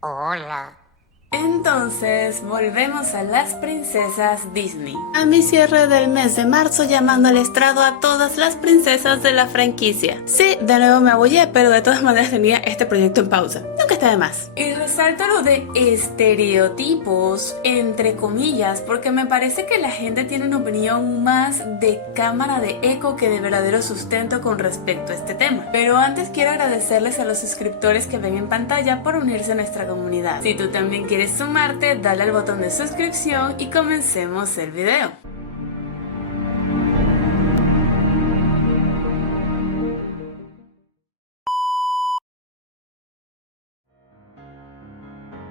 Hola. Entonces, volvemos a las princesas Disney. A mi cierre del mes de marzo llamando al estrado a todas las princesas de la franquicia. Sí, de nuevo me abollé, pero de todas maneras tenía este proyecto en pausa. Nunca está de más. Y resalto lo de estereotipos, entre comillas, porque me parece que la gente tiene una opinión más de cámara de eco que de verdadero sustento con respecto a este tema. Pero antes quiero agradecerles a los suscriptores que ven en pantalla por unirse a nuestra comunidad. Si tú también quieres sumarte, dale al botón de suscripción y comencemos el video.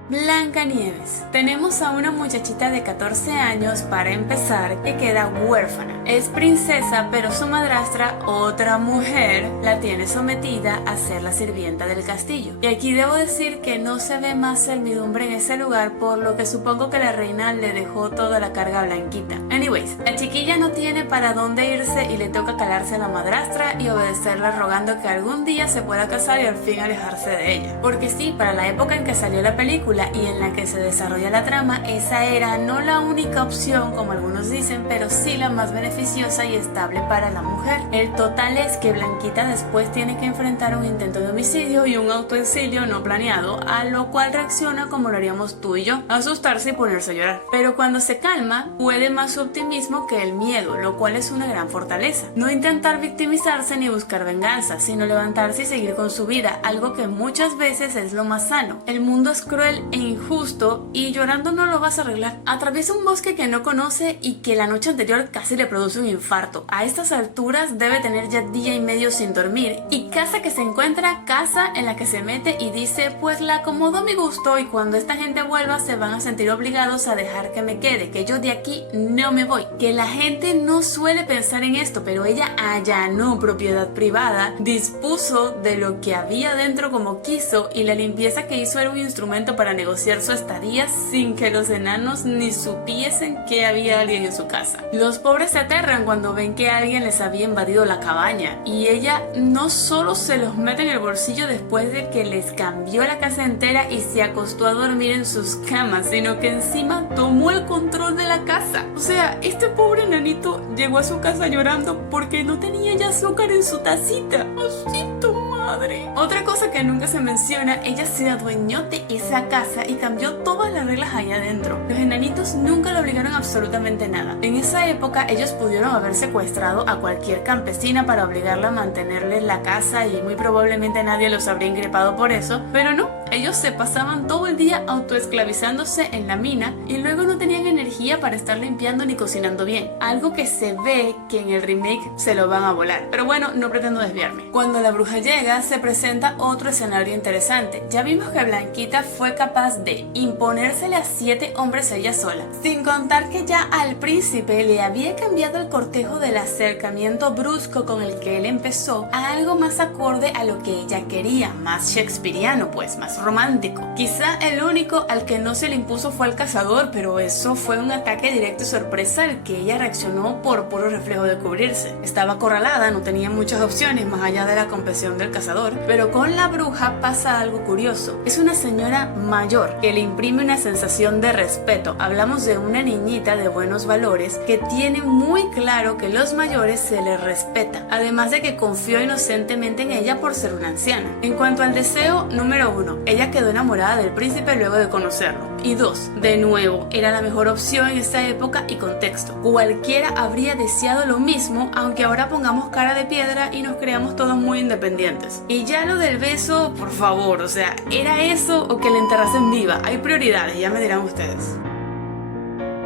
Blancanieves. Tenemos a una muchachita de 14 años para empezar que queda huérfana. Es princesa, pero su madrastra, otra mujer, la tiene sometida a ser la sirvienta del castillo. Y aquí debo decir que no se ve más servidumbre en ese lugar, por lo que supongo que la reina le dejó toda la carga a Blanquita. Anyways, la chiquilla no tiene para dónde irse y le toca calarse a la madrastra y obedecerla rogando que algún día se pueda casar y al fin alejarse de ella. Porque sí, para la época en que salió la película y en la que se desarrolla la trama, esa era no la única opción como algunos dicen, pero sí la más beneficiosa y estable para la mujer. El total es que Blanquita después tiene que enfrentar un intento de homicidio y un autoexilio no planeado, a lo cual reacciona como lo haríamos tú y yo, asustarse y ponerse a llorar. Pero cuando se calma, puede más su optimismo que el miedo, lo cual es una gran fortaleza. No intentar victimizarse ni buscar venganza, sino levantarse y seguir con su vida, algo que muchas veces es lo más sano. El mundo es cruel e injusto y llorando no lo vas a arreglar. Atraviesa un bosque que no conoce y que la noche anterior casi le produce un infarto. A estas alturas debe tener ya día y medio sin dormir, y casa que se encuentra, casa en la que se mete y dice pues la acomodo a mi gusto, y cuando esta gente vuelva se van a sentir obligados a dejar que me quede, que yo de aquí no me voy. Que la gente no suele pensar en esto, pero ella allanó propiedad privada, dispuso de lo que había dentro como quiso, y la limpieza que hizo era un instrumento para negociar su estadía sin que los enanos ni supiesen que había alguien en su casa. Los pobres se aterran cuando ven que alguien les había invadido la cabaña, y ella no solo se los mete en el bolsillo después de que les cambió la casa entera y se acostó a dormir en sus camas, sino que encima tomó el control de la casa. O sea, este pobre enanito llegó a su casa llorando porque no tenía ya azúcar en su tacita. ¡Osito! Madre. Otra cosa que nunca se menciona, ella se adueñó de esa casa y cambió todas las reglas allá adentro. Los enanitos nunca le obligaron absolutamente nada. En esa época ellos pudieron haber secuestrado a cualquier campesina para obligarla a mantenerles la casa, y muy probablemente nadie los habría increpado por eso, pero no. Ellos se pasaban todo el día autoesclavizándose en la mina y luego no tenían energía para estar limpiando ni cocinando bien. Algo que se ve que en el remake se lo van a volar. Pero bueno, no pretendo desviarme. Cuando la bruja llega, se presenta otro escenario interesante. Ya vimos que Blanquita fue capaz de imponérsele a 7 hombres ella sola. Sin contar que ya al príncipe le había cambiado el cortejo del acercamiento brusco con el que él empezó a algo más acorde a lo que ella quería, más shakespeariano pues, más romántico. Quizá el único al que no se le impuso fue al cazador, pero eso fue un ataque directo y sorpresa al que ella reaccionó por puro reflejo de cubrirse. Estaba acorralada, no tenía muchas opciones más allá de la confesión del cazador, pero con la bruja pasa algo curioso. Es una señora mayor que le imprime una sensación de respeto. Hablamos de una niñita de buenos valores que tiene muy claro que los mayores se le respeta, además de que confió inocentemente en ella por ser una anciana. En cuanto al deseo, número 1, ella quedó enamorada del príncipe luego de conocerlo. Y 2, de nuevo, era la mejor opción en esa época y contexto. Cualquiera habría deseado lo mismo, aunque ahora pongamos cara de piedra y nos creamos todos muy independientes. Y ya lo del beso, por favor, o sea, ¿era eso o que la enterrasen viva? Hay prioridades, ya me dirán ustedes.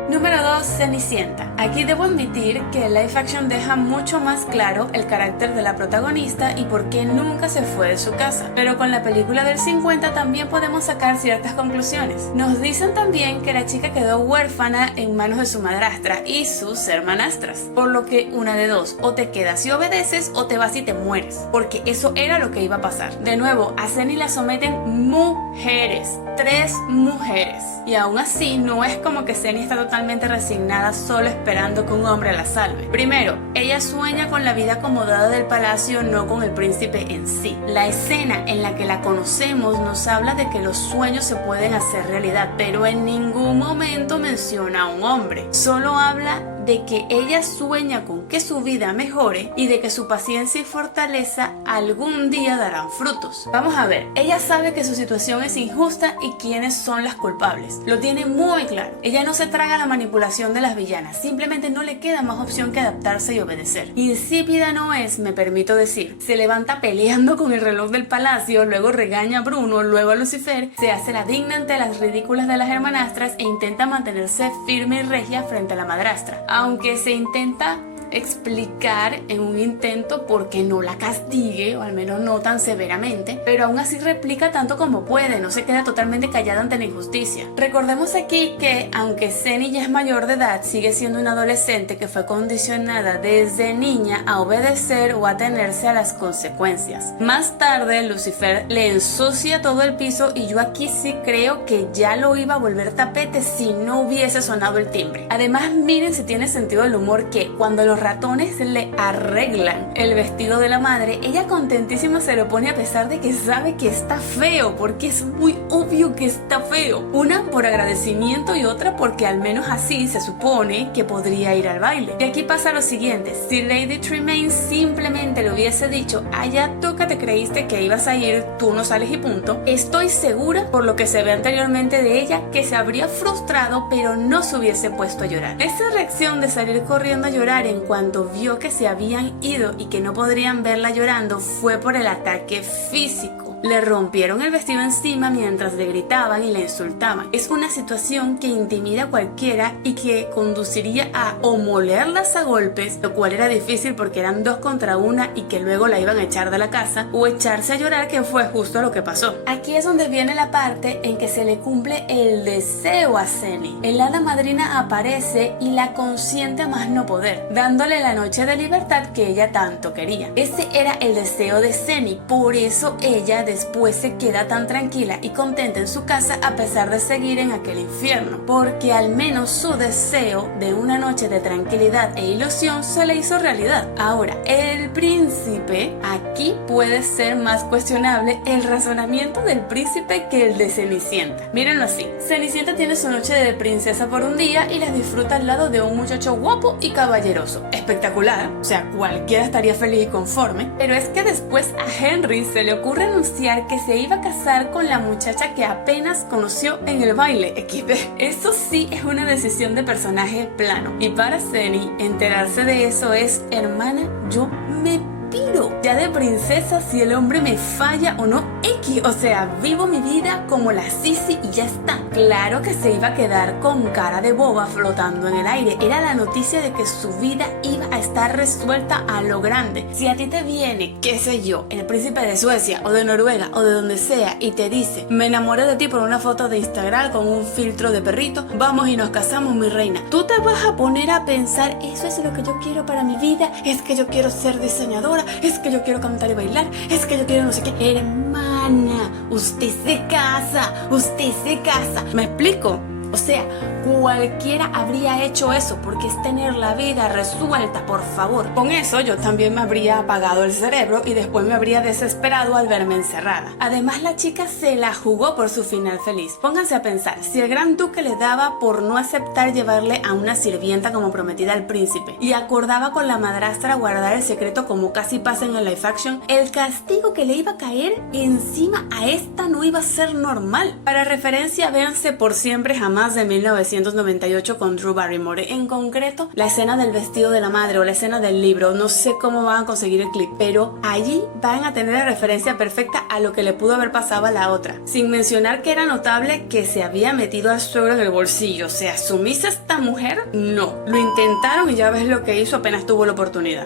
Número 2, Cenicienta. Aquí debo admitir que el live action deja mucho más claro el carácter de la protagonista y por qué nunca se fue de su casa. Pero con la película del 50 también podemos sacar ciertas conclusiones. Nos dicen también que la chica quedó huérfana en manos de su madrastra y sus hermanastras. Por lo que una de dos, o te quedas y obedeces o te vas y te mueres. Porque eso era lo que iba a pasar. De nuevo, a Ceni la someten muy mujeres. 3 mujeres. Y aún así, no es como que Ceni está totalmente resignada solo esperando que un hombre la salve. Primero, ella sueña con la vida acomodada del palacio, no con el príncipe en sí. La escena en la que la conocemos nos habla de que los sueños se pueden hacer realidad, pero en ningún momento menciona a un hombre. Solo habla de que ella sueña con que su vida mejore y de que su paciencia y fortaleza algún día darán frutos. Vamos a ver, ella sabe que su situación es injusta y quiénes son las culpables. Lo tiene muy claro. Ella no se traga la manipulación de las villanas, simplemente no le queda más opción que adaptarse y obedecer. Insípida no es, me permito decir. Se levanta peleando con el reloj del palacio, luego regaña a Bruno, luego a Lucifer, se hace la digna ante las ridículas de las hermanastras e intenta mantenerse firme y regia frente a la madrastra. Aunque se intenta explicar en un intento porque no la castigue, o al menos no tan severamente, pero aún así replica tanto como puede, no se queda totalmente callada ante la injusticia. Recordemos aquí que, aunque Ceni ya es mayor de edad, sigue siendo una adolescente que fue condicionada desde niña a obedecer o a atenerse a las consecuencias. Más tarde, Lucifer le ensucia todo el piso y yo aquí sí creo que ya lo iba a volver tapete si no hubiese sonado el timbre. Además, miren si tiene sentido el humor que cuando los ratones le arreglan el vestido de la madre, ella contentísima se lo pone a pesar de que sabe que está feo, porque es muy obvio que está feo. Una por agradecimiento y otra porque al menos así se supone que podría ir al baile. Y aquí pasa lo siguiente, si Lady Tremaine simplemente le hubiese dicho, ya tú que te creíste que ibas a ir, tú no sales y punto, estoy segura, por lo que se ve anteriormente de ella, que se habría frustrado pero no se hubiese puesto a llorar. Esa reacción de salir corriendo a llorar en cuando vio que se habían ido y que no podrían verla llorando fue por el ataque físico. Le rompieron el vestido encima mientras le gritaban y le insultaban. Es una situación que intimida a cualquiera y que conduciría a o molerlas a golpes, lo cual era difícil porque eran 2 contra 1 y que luego la iban a echar de la casa, o echarse a llorar, que fue justo lo que pasó. Aquí es donde viene la parte en que se le cumple el deseo a Ceni. El hada madrina aparece y la consiente a más no poder, dándole la noche de libertad que ella tanto quería. Ese era el deseo de Ceni, por eso ella después se queda tan tranquila y contenta en su casa a pesar de seguir en aquel infierno, porque al menos su deseo de una noche de tranquilidad e ilusión se le hizo realidad. Ahora, el príncipe, aquí puede ser más cuestionable el razonamiento del príncipe que el de Cenicienta. Mírenlo así, Cenicienta tiene su noche de princesa por un día y las disfruta al lado de un muchacho guapo y caballeroso. Espectacular, o sea, cualquiera estaría feliz y conforme, pero es que después a Henry se le ocurre anunciar que se iba a casar con la muchacha que apenas conoció en el baile XD. Eso sí es una decisión de personaje plano, y para Ceni enterarse de eso es, hermana, yo me piro. Ya de princesa, si el hombre me falla o no, X, o sea, vivo mi vida como la Sisi y ya está. Claro que se iba a quedar con cara de boba flotando en el aire. Era la noticia de que su vida iba a estar resuelta a lo grande. Si a ti te viene, qué sé yo, el príncipe de Suecia o de Noruega o de donde sea y te dice, me enamoré de ti por una foto de Instagram con un filtro de perrito, vamos y nos casamos, mi reina, tú te vas a poner a pensar, eso es lo que yo quiero para mi vida, es que yo quiero ser diseñadora, es que yo quiero cantar y bailar, es que yo quiero no sé qué. Hermana, usted se casa, usted se casa. ¿Me explico? O sea, cualquiera habría hecho eso porque es tener la vida resuelta, por favor. Con eso yo también me habría apagado el cerebro y después me habría desesperado al verme encerrada. Además, la chica se la jugó por su final feliz. Pónganse a pensar, si el gran duque le daba por no aceptar llevarle a una sirvienta como prometida al príncipe y acordaba con la madrastra guardar el secreto como casi pasa en el live action, el castigo que le iba a caer encima a esta no iba a ser normal. Para referencia, véanse Por Siempre Jamás de 1998 con Drew Barrymore, en concreto la escena del vestido de la madre o la escena del libro. No sé cómo van a conseguir el clip, pero allí van a tener la referencia perfecta a lo que le pudo haber pasado a la otra, sin mencionar que era notable que se había metido al suegro en el bolsillo. O sea, ¿sumisa esta mujer? No, lo intentaron y ya ves lo que hizo apenas tuvo la oportunidad.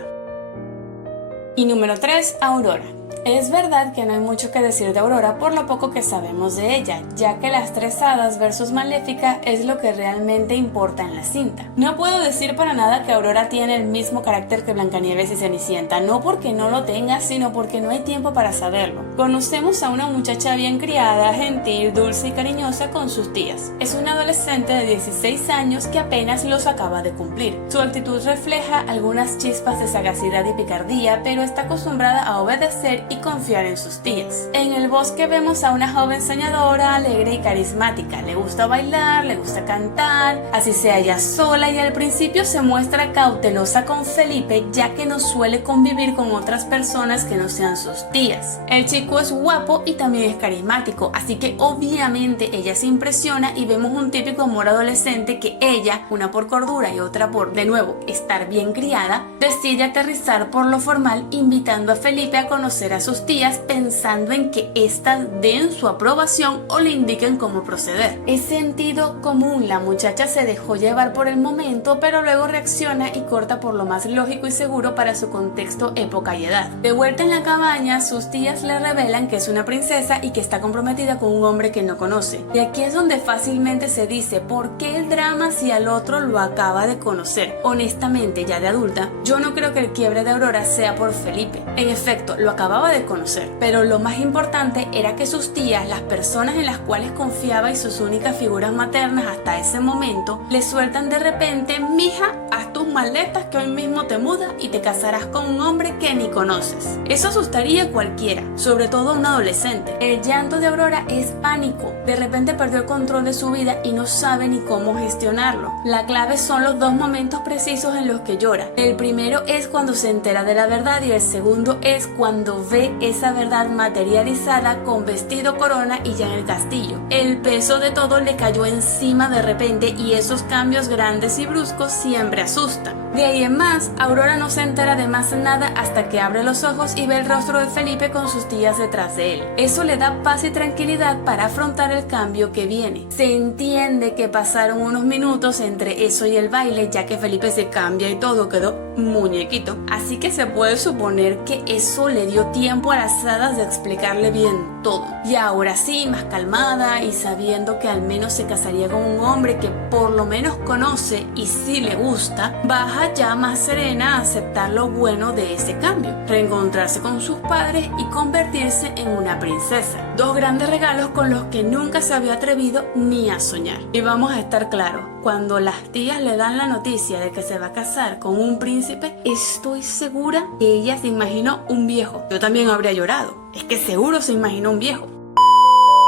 Y número 3, Aurora. Es verdad que no hay mucho que decir de Aurora por lo poco que sabemos de ella, ya que las tres hadas versus Maléfica es lo que realmente importa en la cinta. No puedo decir para nada que Aurora tiene el mismo carácter que Blancanieves y Cenicienta, no porque no lo tenga, sino porque no hay tiempo para saberlo. Conocemos a una muchacha bien criada, gentil, dulce y cariñosa con sus tías. Es una adolescente de 16 años que apenas los acaba de cumplir. Su actitud refleja algunas chispas de sagacidad y picardía, pero está acostumbrada a obedecer y confiar en sus tías. En el bosque vemos a una joven soñadora, alegre y carismática. Le gusta bailar, le gusta cantar, así sea ella sola, y al principio se muestra cautelosa con Felipe, ya que no suele convivir con otras personas que no sean sus tías. El chico es guapo y también es carismático, así que obviamente ella se impresiona y vemos un típico amor adolescente que ella, una por cordura y otra por, de nuevo, estar bien criada, decide aterrizar por lo formal, invitando a Felipe a conocer a sus tías, pensando en que éstas den su aprobación o le indiquen cómo proceder. Es sentido común, la muchacha se dejó llevar por el momento, pero luego reacciona y corta por lo más lógico y seguro para su contexto, época y edad. De vuelta en la cabaña, sus tías le revelan que es una princesa y que está comprometida con un hombre que no conoce. Y aquí es donde fácilmente se dice, ¿por qué el drama si al otro lo acaba de conocer? Honestamente, ya de adulta, yo no creo que el quiebre de Aurora sea por Felipe. En efecto, lo acababa de conocer, pero lo más importante era que sus tías, las personas en las cuales confiaba y sus únicas figuras maternas hasta ese momento, le sueltan de repente: mija, haz tus maletas que hoy mismo te mudas y te casarás con un hombre que ni conoces. Eso asustaría a cualquiera, sobre todo a un adolescente. El llanto de Aurora es pánico. De repente perdió el control de su vida y no sabe ni cómo gestionarlo. La clave son los dos momentos precisos en los que llora. El primero es cuando se entera de la verdad y el segundo es cuando ve esa verdad materializada con vestido, corona y ya en el castillo. El peso de todo le cayó encima de repente y esos cambios grandes y bruscos siempre asustan. De ahí en más, Aurora no se entera de más nada hasta que abre los ojos y ve el rostro de Felipe con sus tías detrás de él. Eso le da paz y tranquilidad para afrontar el cambio que viene. Se entiende que pasaron unos minutos entre eso y el baile, ya que Felipe se cambia y todo quedó muñequito. Así que se puede suponer que eso le dio tiempo a las hadas de explicarle bien todo. Y ahora sí, más calmada y sabiendo que al menos se casaría con un hombre que por lo menos conoce y sí le gusta, baja ya más serena a aceptar lo bueno de ese cambio, reencontrarse con sus padres y convertirse en una princesa. Dos grandes regalos con los que nunca se había atrevido ni a soñar. Y vamos a estar claros, cuando las tías le dan la noticia de que se va a casar con un príncipe, estoy segura que ella se imaginó un viejo. Yo también habría llorado. Es que seguro se imaginó un viejo.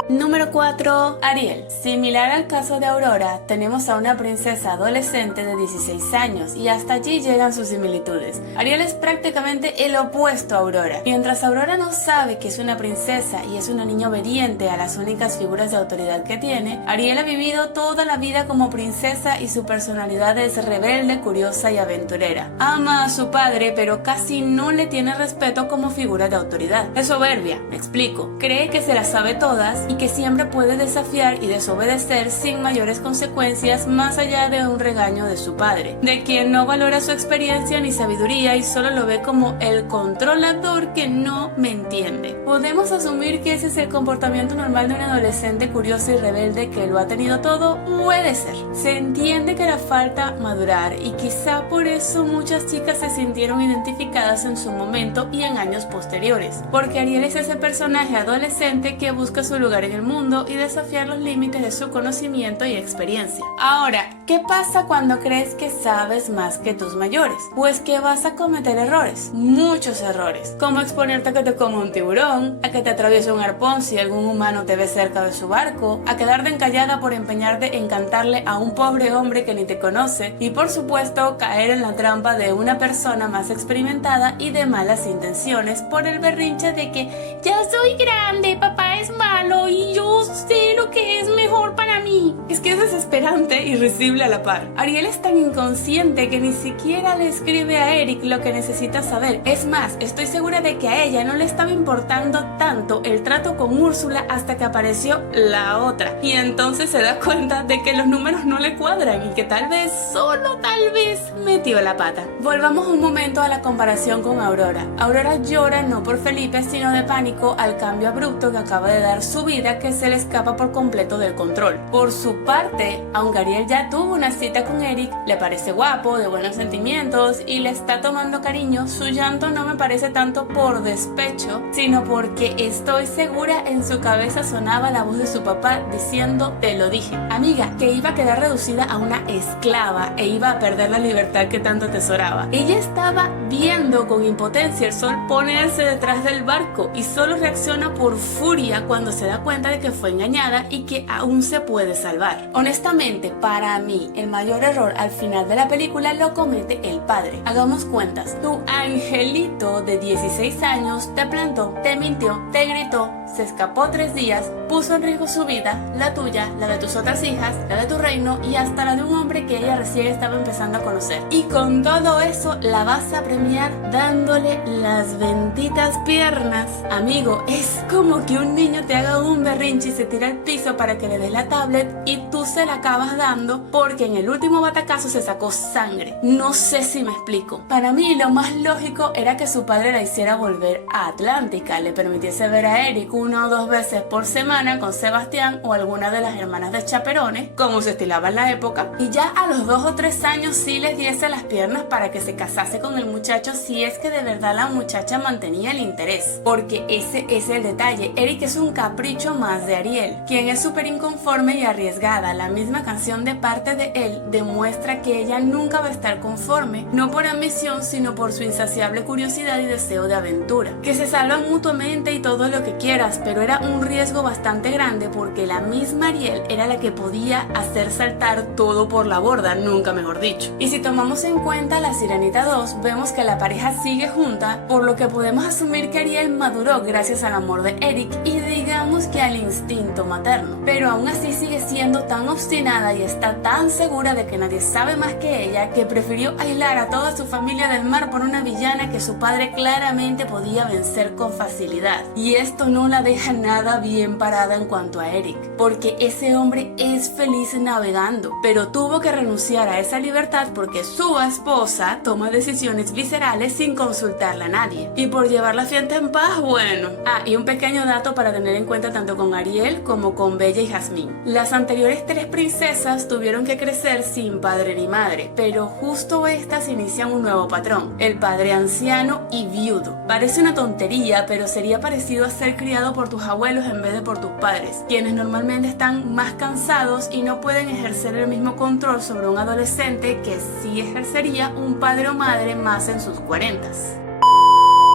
Número 4. Ariel. Similar al caso de Aurora, tenemos a una princesa adolescente de 16 años y hasta allí llegan sus similitudes. Ariel es prácticamente el opuesto a Aurora. Mientras Aurora no sabe que es una princesa y es una niña obediente a las únicas figuras de autoridad que tiene, Ariel ha vivido toda la vida como princesa y su personalidad es rebelde, curiosa y aventurera. Ama a su padre, pero casi no le tiene respeto como figura de autoridad. Es soberbia, me explico. Cree que se las sabe todas y que siempre puede desafiar y desobedecer sin mayores consecuencias más allá de un regaño de su padre, de quien no valora su experiencia ni sabiduría y solo lo ve como el controlador que no me entiende. Podemos asumir que ese es el comportamiento normal de un adolescente curioso y rebelde que lo ha tenido todo. Puede ser. Se entiende que le falta madurar y quizá por eso muchas chicas se sintieron identificadas en su momento y en años posteriores, porque Ariel es ese personaje adolescente que busca su lugar en el mundo y desafiar los límites de su conocimiento y experiencia. Ahora, ¿qué pasa cuando crees que sabes más que tus mayores? Pues que vas a cometer errores, muchos errores, como exponerte a que te coma un tiburón, a que te atraviese un arpón si algún humano te ve cerca de su barco, a quedarte encallada por empeñarte en cantarle a un pobre hombre que ni te conoce y por supuesto caer en la trampa de una persona más experimentada y de malas intenciones por el berrinche de que ya soy grande, papá es malo y yo sé lo que es mejor para mí. Es que es desesperante exuberante y risible a la par. Ariel es tan inconsciente que ni siquiera le escribe a Eric lo que necesita saber. Es más, estoy segura de que a ella no le estaba importando tanto el trato con Úrsula hasta que apareció la otra. Y entonces se da cuenta de que los números no le cuadran y que tal vez, solo tal vez, metió la pata. Volvamos un momento a la comparación con Aurora. Aurora llora no por Felipe, sino de pánico al cambio abrupto que acaba de dar su vida, que se le escapa por completo del control. Por su parte, aunque Ariel ya tuvo una cita con Eric, le parece guapo, de buenos sentimientos y le está tomando cariño, su llanto no me parece tanto por despecho, sino porque estoy segura en su cabeza sonaba la voz de su papá diciendo: te lo dije, amiga, que iba a quedar reducida a una esclava e iba a perder la libertad que tanto atesoraba. Ella estaba viendo con impotencia el sol ponerse detrás del barco y solo reacciona por furia cuando se da cuenta de que fue engañada y que aún se puede salvar. Honestamente, para mí, el mayor error al final de la película lo comete el padre. Hagamos cuentas. Tu angelito de 16 años te plantó, te mintió, te gritó, se escapó 3 días, puso en riesgo su vida, la tuya, la de tus otras hijas, la de tu reino y hasta la de un hombre que ella recién estaba empezando a conocer. Y con todo eso la vas a premiar dándole las benditas piernas. Amigo, es como que un niño te haga un berrinche y se tira al piso para que le des la tablet y tú se la acabas dando porque en el último batacazo se sacó sangre. No sé si me explico. Para mí lo más lógico era que su padre la hiciera volver a Atlántica, le permitiese ver a Eric 1 o 2 veces por semana con Sebastián o alguna de las hermanas de chaperones, como se estilaba en la época, y ya a los 2 o 3 años sí les diese las piernas para que se casase con el muchacho si es que de verdad la muchacha mantenía el interés. Porque ese es el detalle. Eric es un capricho más de Ariel, quien es súper inconforme y arriesgada. La misma canción de parte de él demuestra que ella nunca va a estar conforme, no por ambición, sino por su insaciable curiosidad y deseo de aventura. Que se salvan mutuamente y todo lo que quieras, pero era un riesgo bastante grande porque la misma Ariel era la que podía hacer saltar todo por la borda, nunca mejor dicho. Y si tomamos en cuenta La Sirenita 2, vemos que la pareja sigue junta, por lo que podemos asumir que Ariel maduró gracias al amor de Eric y digamos que al instinto materno. Pero aún así sigue siendo tan obstinada y está tan segura de que nadie sabe más que ella que prefirió aislar a toda su familia del mar por una villana que su padre claramente podía vencer con facilidad. Y esto no la deja nada bien parada en cuanto a Eric, porque ese hombre es feliz navegando, pero tuvo que renunciar a esa libertad porque su esposa toma decisiones viscerales sin consultarla a nadie. Y por llevar la fiesta en paz, bueno. Y un pequeño dato para tener en cuenta tanto con Ariel como con Bella y Jasmine. Las anteriores 3 princesas tuvieron que crecer sin padre ni madre, pero justo estas inician un nuevo patrón, el padre anciano y viudo. Parece una tontería, pero sería parecido a ser criado por tus abuelos en vez de por tus padres, quienes normalmente están más cansados y no pueden ejercer el mismo control sobre un adolescente que sí ejercería un padre o madre más en sus 40s.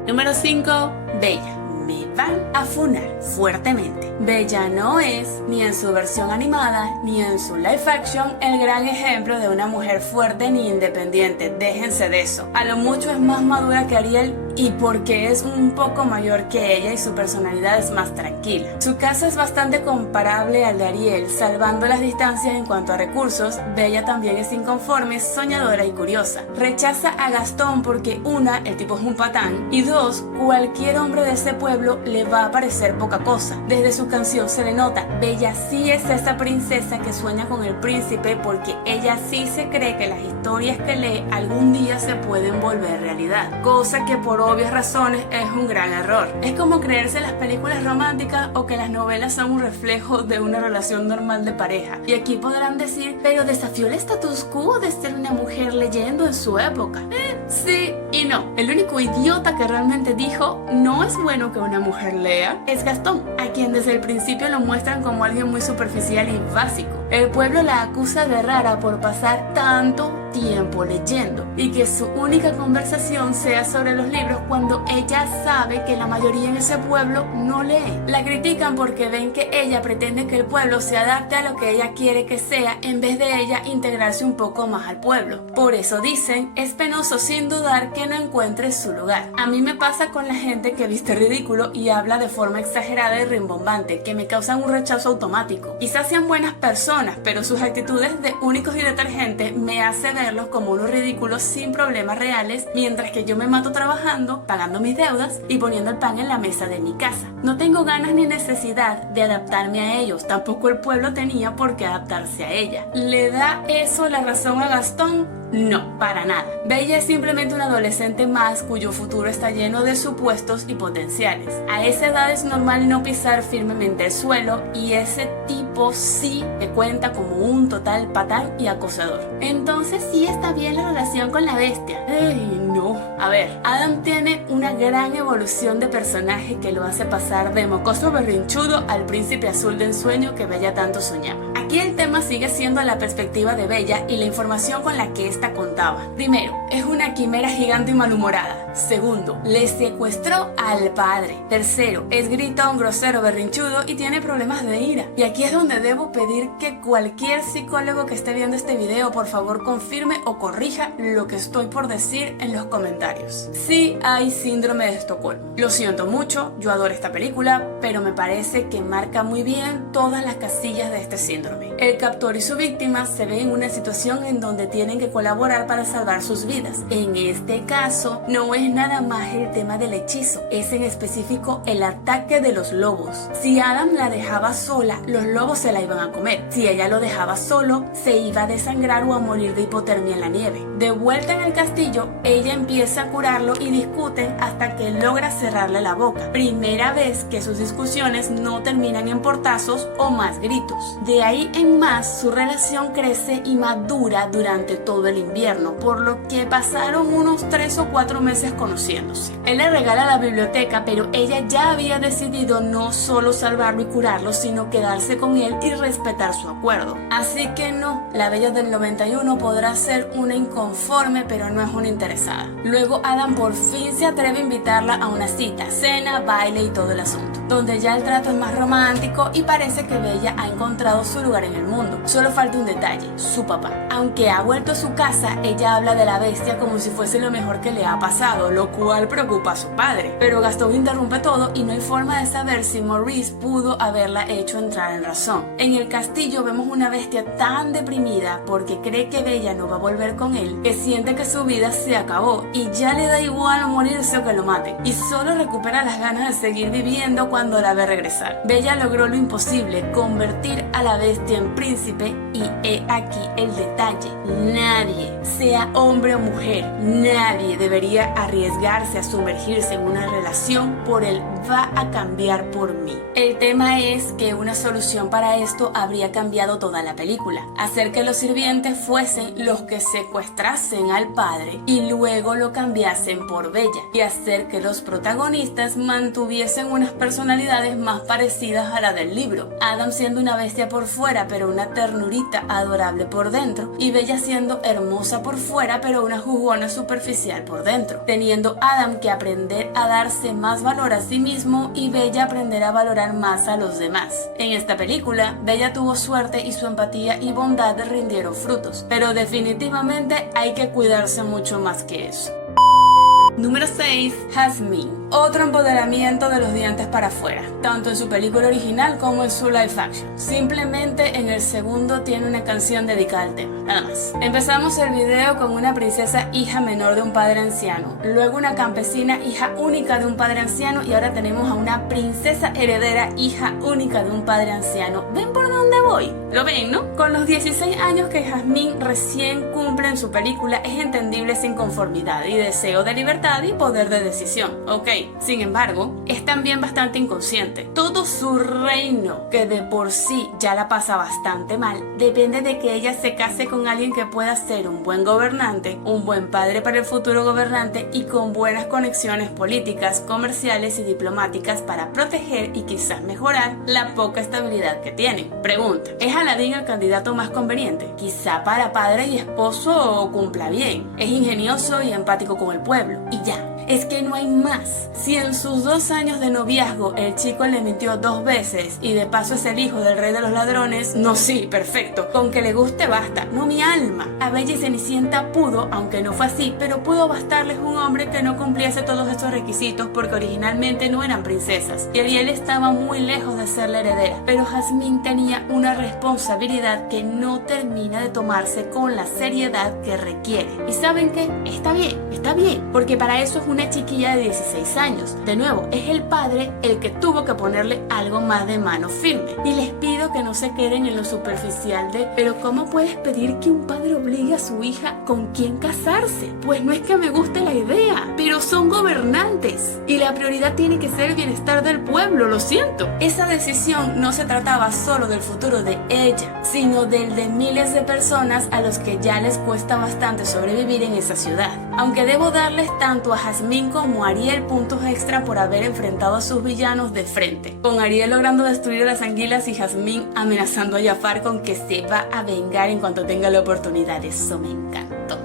Número 5. Bella. Me van a funar fuertemente. Bella no es, ni en su versión animada, ni en su live action, el gran ejemplo de una mujer fuerte ni independiente. Déjense de eso. A lo mucho es más madura que Ariel y porque es un poco mayor que ella y su personalidad es más tranquila. Su caso es bastante comparable al de Ariel, salvando las distancias en cuanto a recursos. Bella también es inconforme, soñadora y curiosa. Rechaza a Gastón porque 1, el tipo es un patán y 2, cualquier hombre de ese pueblo le va a parecer poca cosa. Desde su canción se le nota, Bella sí es esa princesa que sueña con el príncipe porque ella sí se cree que las historias que lee algún día se pueden volver realidad, cosa que por obvias razones es un gran error. Es como creerse las películas románticas o que las novelas son un reflejo de una relación normal de pareja. Y aquí podrán decir, pero desafió el status quo de ser una mujer leyendo en su época. Sí y no. El único idiota que realmente dijo no es bueno que una mujer lea es Gastón, a quien desde el principio lo muestran como alguien muy superficial y básico. El pueblo la acusa de rara por pasar tanto tiempo leyendo y que su única conversación sea sobre los libros cuando ella sabe que la mayoría en ese pueblo no lee. La critican porque ven que ella pretende que el pueblo se adapte a lo que ella quiere que sea en vez de ella integrarse un poco más al pueblo. Por eso dicen, es penoso sin dudar que no encuentre su lugar. A mí me pasa con la gente que viste ridículo y habla de forma exagerada y rimbombante, que me causan un rechazo automático. Quizás sean buenas personas, pero sus actitudes de únicos y detergentes me hace verlos como unos ridículos sin problemas reales, mientras que yo me mato trabajando, pagando mis deudas y poniendo el pan en la mesa de mi casa. No tengo ganas ni necesidad de adaptarme a ellos, tampoco el pueblo tenía por qué adaptarse a ella. ¿Le da eso la razón a Gastón? No, para nada. Bella es simplemente una adolescente más cuyo futuro está lleno de supuestos y potenciales. A esa edad es normal no pisar firmemente el suelo y ese tipo sí te cuenta como un total patán y acosador. Entonces sí está bien la relación con la bestia. No. A ver, Adam tiene una gran evolución de personaje que lo hace pasar de mocoso berrinchudo al príncipe azul de ensueño que Bella tanto soñaba. Aquí el tema sigue siendo la perspectiva de Bella y la información con la que ésta contaba. Primero, es una quimera gigante y malhumorada. Segundo, le secuestró al padre. Tercero, es gritón, grosero, berrinchudo y tiene problemas de ira. Y aquí es donde debo pedir que cualquier psicólogo que esté viendo este video por favor confirme o corrija lo que estoy por decir en los comentarios. Sí hay síndrome de Estocolmo. Lo siento mucho, yo adoro esta película, pero me parece que marca muy bien todas las casillas de este síndrome. El captor y su víctima se ven en una situación en donde tienen que colaborar para salvar sus vidas. En este caso, no es nada más el tema del hechizo, es en específico el ataque de los lobos. Si Adam la dejaba sola, los lobos se la iban a comer. Si ella lo dejaba solo, se iba a desangrar o a morir de hipotermia en la nieve. De vuelta en el castillo, ella empieza a curarlo y discuten hasta que logra cerrarle la boca. Primera vez que sus discusiones no terminan en portazos o más gritos. De ahí en más, su relación crece y madura durante todo el invierno, por lo que pasaron unos 3 o 4 meses conociéndose. Él le regala la biblioteca, pero ella ya había decidido no solo salvarlo y curarlo, sino quedarse con él y respetar su acuerdo. Así que no, la Bella del 91 podrá ser una inconforme, pero no es una interesada. Luego Adam por fin se atreve a invitarla a una cita, cena, baile y todo el asunto, donde ya el trato es más romántico y parece que Bella ha encontrado su lugar en el mundo. Solo falta un detalle, su papá. Aunque ha vuelto a su casa, ella habla de la bestia como si fuese lo mejor que le ha pasado, lo cual preocupa a su padre. Pero Gastón interrumpe todo y no hay forma de saber si Maurice pudo haberla hecho entrar en razón. En el castillo vemos una bestia tan deprimida porque cree que Bella no va a volver con él, que siente que su vida se acabó y ya le da igual morirse o que lo maten, y solo recupera las ganas de seguir viviendo cuando la ve regresar. Bella logró lo imposible, convertir a la bestia en príncipe, y he aquí el detalle: nadie, sea hombre o mujer, nadie debería arriesgarse a sumergirse en una relación por el va a cambiar por mí. El tema es que una solución para esto habría cambiado toda la película: hacer que los sirvientes fuesen los que secuestrasen al padre y luego lo cambiasen por Bella, y hacer que los protagonistas mantuviesen unas personalidades más parecidas a la del libro. Adam siendo una bestia por fuera pero una ternurita adorable por dentro, y Bella siendo hermosa por fuera pero una jugona superficial por dentro, teniendo Adam que aprender a darse más valor a sí mismo y Bella aprender a valorar más a los demás. En esta película, Bella tuvo suerte y su empatía y bondad rindieron frutos, pero definitivamente hay que cuidarse mucho más que eso. Número 6. Jasmine. Otro empoderamiento de los dientes para afuera, tanto en su película original como en su live action. Simplemente en el segundo tiene una canción dedicada al tema, nada más. Empezamos el video con una princesa hija menor de un padre anciano, luego una campesina hija única de un padre anciano, y ahora tenemos a una princesa heredera hija única de un padre anciano. ¿Ven por dónde voy? ¿Lo ven, no? Con los 16 años que Jasmine recién cumple en su película, es entendible esa inconformidad y deseo de libertad y poder de decisión, ok. Sin embargo, es también bastante inconsciente. Todo su reino, que de por sí ya la pasa bastante mal, depende de que ella se case con alguien que pueda ser un buen gobernante, un buen padre para el futuro gobernante y con buenas conexiones políticas, comerciales y diplomáticas para proteger y quizás mejorar la poca estabilidad que tienen. Pregunta: ¿es Aladín el candidato más conveniente? Quizá para padre y esposo cumpla bien. Es ingenioso y empático con el pueblo. Y ya. Es que no hay más. Si en sus 2 años de noviazgo el chico le mintió 2 veces y de paso es el hijo del rey de los ladrones, no, sí, perfecto. Con que le guste basta, no mi alma. A Bella y Cenicienta pudo, aunque no fue así, pero pudo bastarles un hombre que no cumpliese todos estos requisitos porque originalmente no eran princesas. Y Ariel estaba muy lejos de ser la heredera, pero Jasmine tenía una responsabilidad que no termina de tomarse con la seriedad que requiere. ¿Y saben qué? Está bien, porque para eso es una chiquilla de 16 años. De nuevo, es el padre el que tuvo que ponerle algo más de mano firme. Y les pido que no se queden en lo superficial de pero ¿cómo puedes pedir que un padre obligue a su hija con quién casarse? Pues no es que me guste la idea, pero son gobernantes y la prioridad tiene que ser el bienestar del pueblo, lo siento. Esa decisión no se trataba solo del futuro de ella, sino del de miles de personas a los que ya les cuesta bastante sobrevivir en esa ciudad. Aunque debo darles tanto a Jasmine como a Ariel puntos extra por haber enfrentado a sus villanos de frente, con Ariel logrando destruir a las anguilas y Jasmine amenazando a Jafar con que se va a vengar en cuanto tenga la oportunidad. Eso me encantó.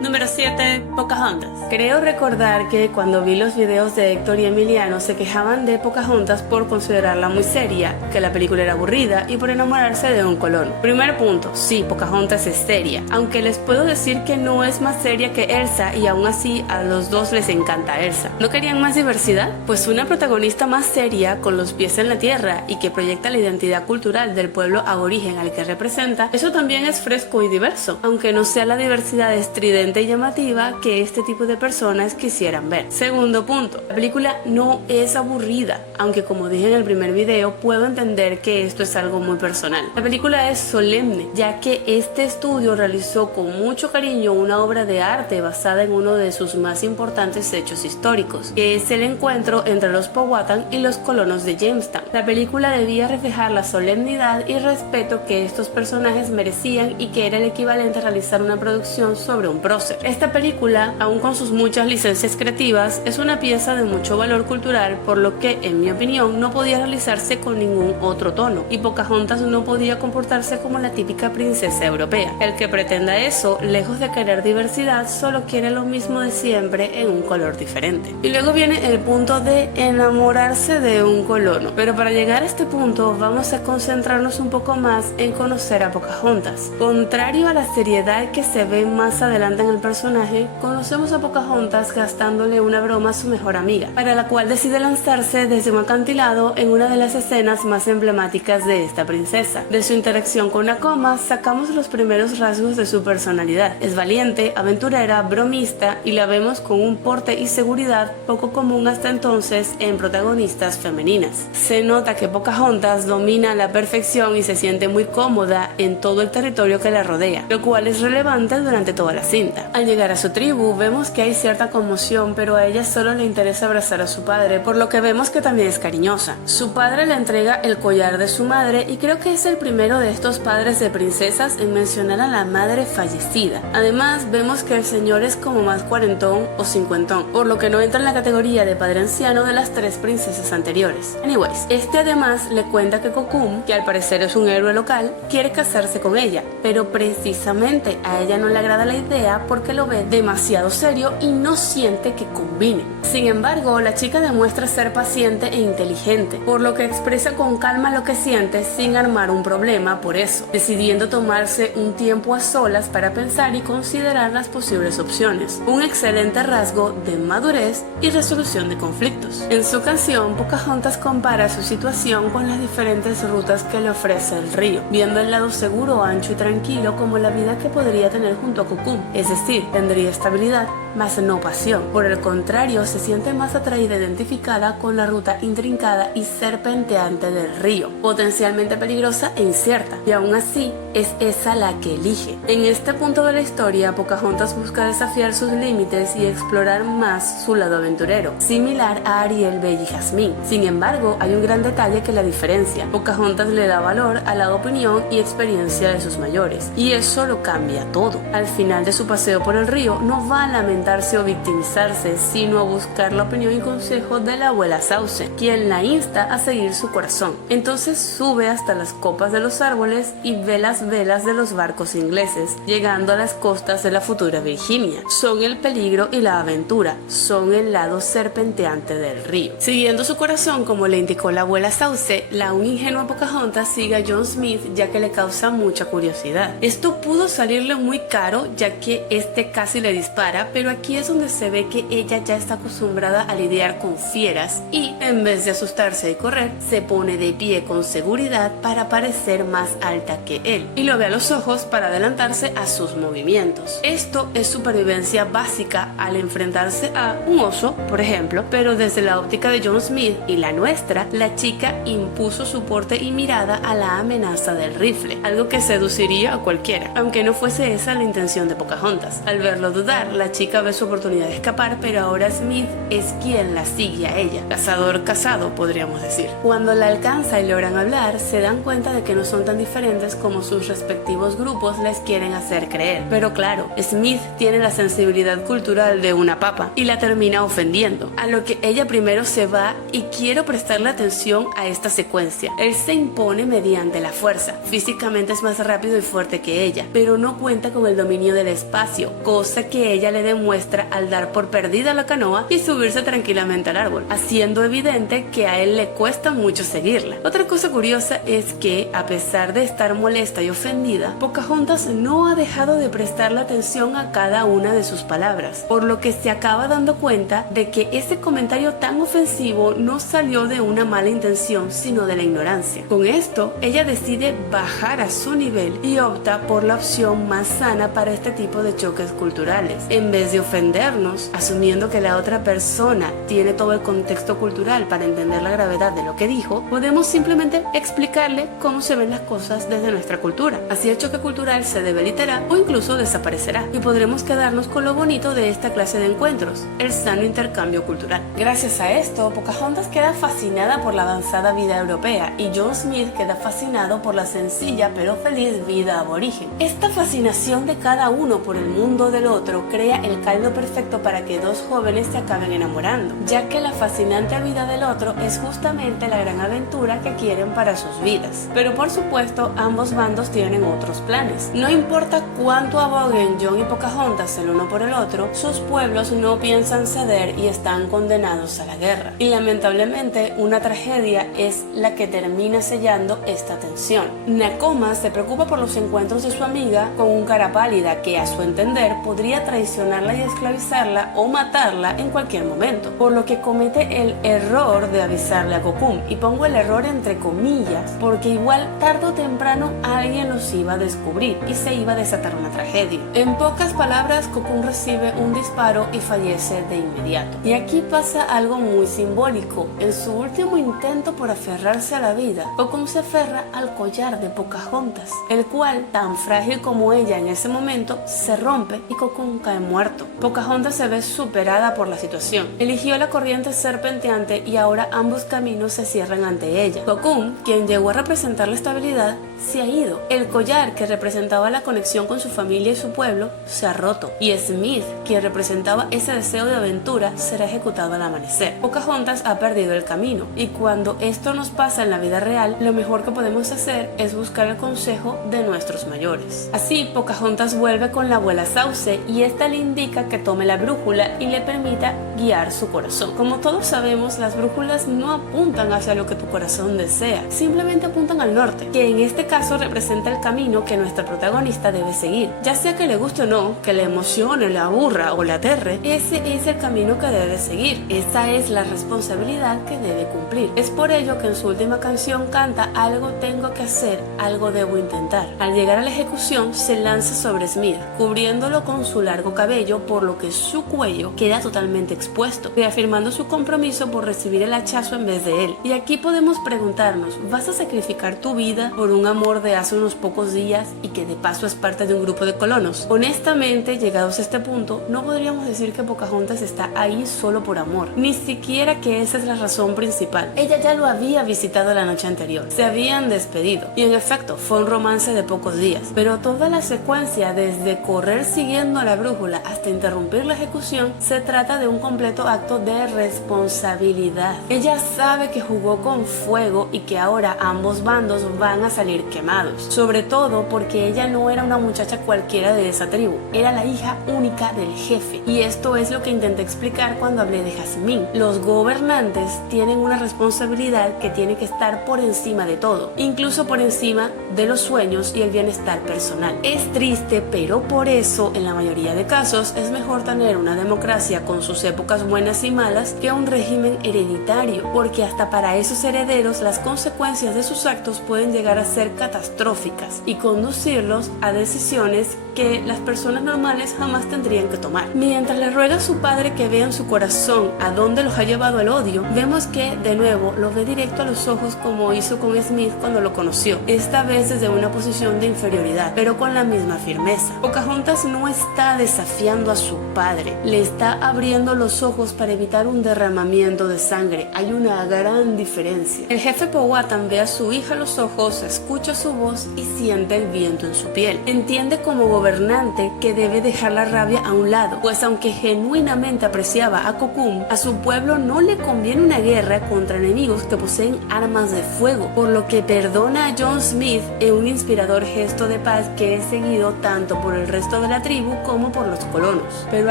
Número 7. Pocahontas. Creo recordar que cuando vi los videos de Héctor y Emiliano se quejaban de Pocahontas por considerarla muy seria, que la película era aburrida y por enamorarse de un colono. Primer punto, sí, Pocahontas es seria, aunque les puedo decir que no es más seria que Elsa y aún así a los dos les encanta Elsa. ¿No querían más diversidad? Pues una protagonista más seria, con los pies en la tierra y que proyecta la identidad cultural del pueblo aborigen al que representa, eso también es fresco y diverso, aunque no sea la diversidad estridente y llamativa que este tipo de personas quisieran ver. Segundo punto, la película no es aburrida, aunque como dije en el primer video, puedo entender que esto es algo muy personal. La película es solemne, ya que este estudio realizó con mucho cariño una obra de arte basada en uno de sus más importantes hechos históricos, que es el encuentro entre los Powhatan y los colonos de Jamestown. La película debía reflejar la solemnidad y respeto que estos personajes merecían y que era el equivalente a realizar una producción sobre un prócer. Esta película, aun con sus muchas licencias creativas, es una pieza de mucho valor cultural, por lo que, en mi opinión, no podía realizarse con ningún otro tono, y Pocahontas no podía comportarse como la típica princesa europea. El que pretenda eso, lejos de querer diversidad, solo quiere lo mismo de siempre en un color diferente. Y luego viene el punto de enamorarse de un colono, pero para llegar a este punto vamos a concentrarnos un poco más en conocer a Pocahontas. Contrario a la seriedad que se ve más adelante en el personaje, conocemos a Pocahontas gastándole una broma a su mejor amiga, para la cual decide lanzarse desde un acantilado en una de las escenas más emblemáticas de esta princesa. De su interacción con Nakoma sacamos los primeros rasgos de su personalidad. Es valiente, aventurera, bromista y la vemos con un porte y seguridad poco común hasta entonces en protagonistas femeninas. Se nota que Pocahontas domina a la perfección y se siente muy cómoda en todo el territorio que la rodea, lo cual es relevante durante toda la cinta. Al llegar a su tribu vemos que hay cierta conmoción, pero a ella solo le interesa abrazar a su padre, por lo que vemos que también es cariñosa. Su padre le entrega el collar de su madre y creo que es el primero de estos padres de princesas en mencionar a la madre fallecida. Además vemos que el señor es como más cuarentón o cincuentón, por lo que no entra en la categoría de padre anciano de las 3 princesas anteriores. Anyways, este además le cuenta que Kokum, que al parecer es un héroe local, quiere casarse con ella, pero precisamente a ella no le agrada la idea porque lo ve demasiado serio y no siente que combine. Sin embargo, la chica demuestra ser paciente e inteligente, por lo que expresa con calma lo que siente sin armar un problema por eso, decidiendo tomarse un tiempo a solas para pensar y considerar las posibles opciones. Un excelente rasgo de madurez y resolución de conflictos. En su canción, Pocahontas compara su situación con las diferentes rutas que le ofrece el río, viendo el lado seguro, ancho y tranquilo como la vida que podría tener junto a Kokum, es decir, tendría estabilidad, más no pasión. Por el contrario, se siente más atraída e identificada con la ruta intrincada y serpenteante del río, potencialmente peligrosa e incierta, y aún así es esa la que elige. En este punto de la historia, Pocahontas busca desafiar sus límites y explorar más su lado aventurero, similar a Ariel, Bella y Jasmine. Sin embargo, hay un gran detalle que la diferencia. Pocahontas le da valor a la opinión y experiencia de sus mayores, y eso lo cambia todo. Al final de su paseo por el río, no va a lamentar lamentarse o victimizarse, sino a buscar la opinión y consejo de la abuela Sauce, quien la insta a seguir su corazón. Entonces sube hasta las copas de los árboles y ve las velas de los barcos ingleses, llegando a las costas de la futura Virginia. Son el peligro y la aventura, son el lado serpenteante del río. Siguiendo su corazón, como le indicó la abuela Sauce, la aún ingenua Pocahontas sigue a John Smith ya que le causa mucha curiosidad. Esto pudo salirle muy caro ya que este casi le dispara, pero aquí es donde se ve que ella ya está acostumbrada a lidiar con fieras y, en vez de asustarse y correr, se pone de pie con seguridad para parecer más alta que él y lo ve a los ojos para adelantarse a sus movimientos. Esto es supervivencia básica al enfrentarse a un oso, por ejemplo, pero desde la óptica de John Smith y la nuestra, la chica impuso su porte y mirada a la amenaza del rifle, algo que seduciría a cualquiera, aunque no fuese esa la intención de Pocahontas. Al verlo dudar, la chica ve su oportunidad de escapar, pero ahora Smith es quien la sigue a ella, cazador cazado podríamos decir. Cuando la alcanza y logran hablar, se dan cuenta de que no son tan diferentes como sus respectivos grupos les quieren hacer creer. Pero claro, Smith tiene la sensibilidad cultural de una papa y la termina ofendiendo, a lo que ella primero se va y quiero prestarle atención a esta secuencia. Él se impone mediante la fuerza, físicamente es más rápido y fuerte que ella, pero no cuenta con el dominio del espacio, cosa que ella le demuestra al dar por perdida la canoa y subirse tranquilamente al árbol, haciendo evidente que a él le cuesta mucho seguirla. Otra cosa curiosa es que, a pesar de estar molesta y ofendida, Pocahontas no ha dejado de prestarle atención a cada una de sus palabras, por lo que se acaba dando cuenta de que ese comentario tan ofensivo no salió de una mala intención, sino de la ignorancia. Con esto, ella decide bajar a su nivel y opta por la opción más sana para este tipo de choques culturales. En vez de ofendernos, asumiendo que la otra persona tiene todo el contexto cultural para entender la gravedad de lo que dijo, podemos simplemente explicarle cómo se ven las cosas desde nuestra cultura. Así el choque cultural se debilitará o incluso desaparecerá y podremos quedarnos con lo bonito de esta clase de encuentros, el sano intercambio cultural. Gracias a esto, Pocahontas queda fascinada por la avanzada vida europea y John Smith queda fascinado por la sencilla pero feliz vida aborigen. Esta fascinación de cada uno por el mundo del otro crea el caldo perfecto para que dos jóvenes se acaben enamorando, ya que la fascinante vida del otro es justamente la gran aventura que quieren para sus vidas. Pero por supuesto, ambos bandos tienen otros planes. No importa cuánto aboguen John y Pocahontas el uno por el otro, sus pueblos no piensan ceder y están condenados a la guerra. Y lamentablemente, una tragedia es la que termina sellando esta tensión. Nakoma se preocupa por los encuentros de su amiga con un cara pálida que, a su entender, podría traicionarla y esclavizarla o matarla en cualquier momento, por lo que comete el error de avisarle a Kocoum, y pongo el error entre comillas, porque igual tarde o temprano alguien los iba a descubrir y se iba a desatar una tragedia. En pocas palabras, Kocoum recibe un disparo y fallece de inmediato. Y aquí pasa algo muy simbólico. En su último intento por aferrarse a la vida, Kocoum se aferra al collar de Pocahontas, el cual, tan frágil como ella en ese momento, se rompe y Kocoum cae muerto. Pocahontas se ve superada por la situación. Eligió la corriente serpenteante y ahora ambos caminos se cierran ante ella. Kocoum, quien llegó a representar la estabilidad, se ha ido. El collar que representaba la conexión con su familia y su pueblo se ha roto. Y Smith, quien representaba ese deseo de aventura, será ejecutado al amanecer. Pocahontas ha perdido el camino. Y cuando esto nos pasa en la vida real, lo mejor que podemos hacer es buscar el consejo de nuestros mayores. Así, Pocahontas vuelve con la abuela Sauce y esta le indica que tome la brújula y le permita guiar su corazón. Como todos sabemos, las brújulas no apuntan hacia lo que tu corazón desea, simplemente apuntan al norte, que en este caso representa el camino que nuestra protagonista debe seguir. Ya sea que le guste o no, que le emocione, le aburra o le aterre, ese es el camino que debe seguir. Esa es la responsabilidad que debe cumplir. Es por ello que en su última canción canta: algo tengo que hacer, algo debo intentar. Al llegar a la ejecución, se lanza sobre Smith, cubriéndolo con su largo cabello, por lo que su cuello queda totalmente expuesto, reafirmando su compromiso por recibir el hachazo en vez de él. Y aquí podemos preguntarnos: ¿vas a sacrificar tu vida por un amor amor de hace unos pocos días y que de paso es parte de un grupo de colonos. Honestamente, llegados a este punto, no podríamos decir que Pocahontas está ahí solo por amor, ni siquiera que esa es la razón principal. Ella ya lo había visitado la noche anterior, se habían despedido y en efecto fue un romance de pocos días, pero toda la secuencia desde correr siguiendo a la brújula hasta interrumpir la ejecución se trata de un completo acto de responsabilidad. Ella sabe que jugó con fuego y que ahora ambos bandos van a salir quemados, sobre todo porque ella no era una muchacha cualquiera de esa tribu, era la hija única del jefe, y esto es lo que intenté explicar cuando hablé de Jasmine. Los gobernantes tienen una responsabilidad que tiene que estar por encima de todo, incluso por encima de los sueños y el bienestar personal. Es triste, pero por eso en la mayoría de casos es mejor tener una democracia con sus épocas buenas y malas que un régimen hereditario, porque hasta para esos herederos las consecuencias de sus actos pueden llegar a ser catastróficas y conducirlos a decisiones que las personas normales jamás tendrían que tomar. Mientras le ruega a su padre que vea en su corazón a dónde los ha llevado el odio, vemos que de nuevo lo ve directo a los ojos como hizo con Smith cuando lo conoció, esta vez desde una posición de inferioridad, pero con la misma firmeza. Pocahontas no está desafiando a su padre, le está abriendo los ojos para evitar un derramamiento de sangre. Hay una gran diferencia. El jefe Powhatan ve a su hija a los ojos, escucha su voz y siente el viento en su piel. Entiende como gobernante que debe dejar la rabia a un lado, pues aunque genuinamente apreciaba a Kokum, a su pueblo no le conviene una guerra contra enemigos que poseen armas de fuego, por lo que perdona a John Smith en un inspirador gesto de paz que es seguido tanto por el resto de la tribu como por los colonos. Pero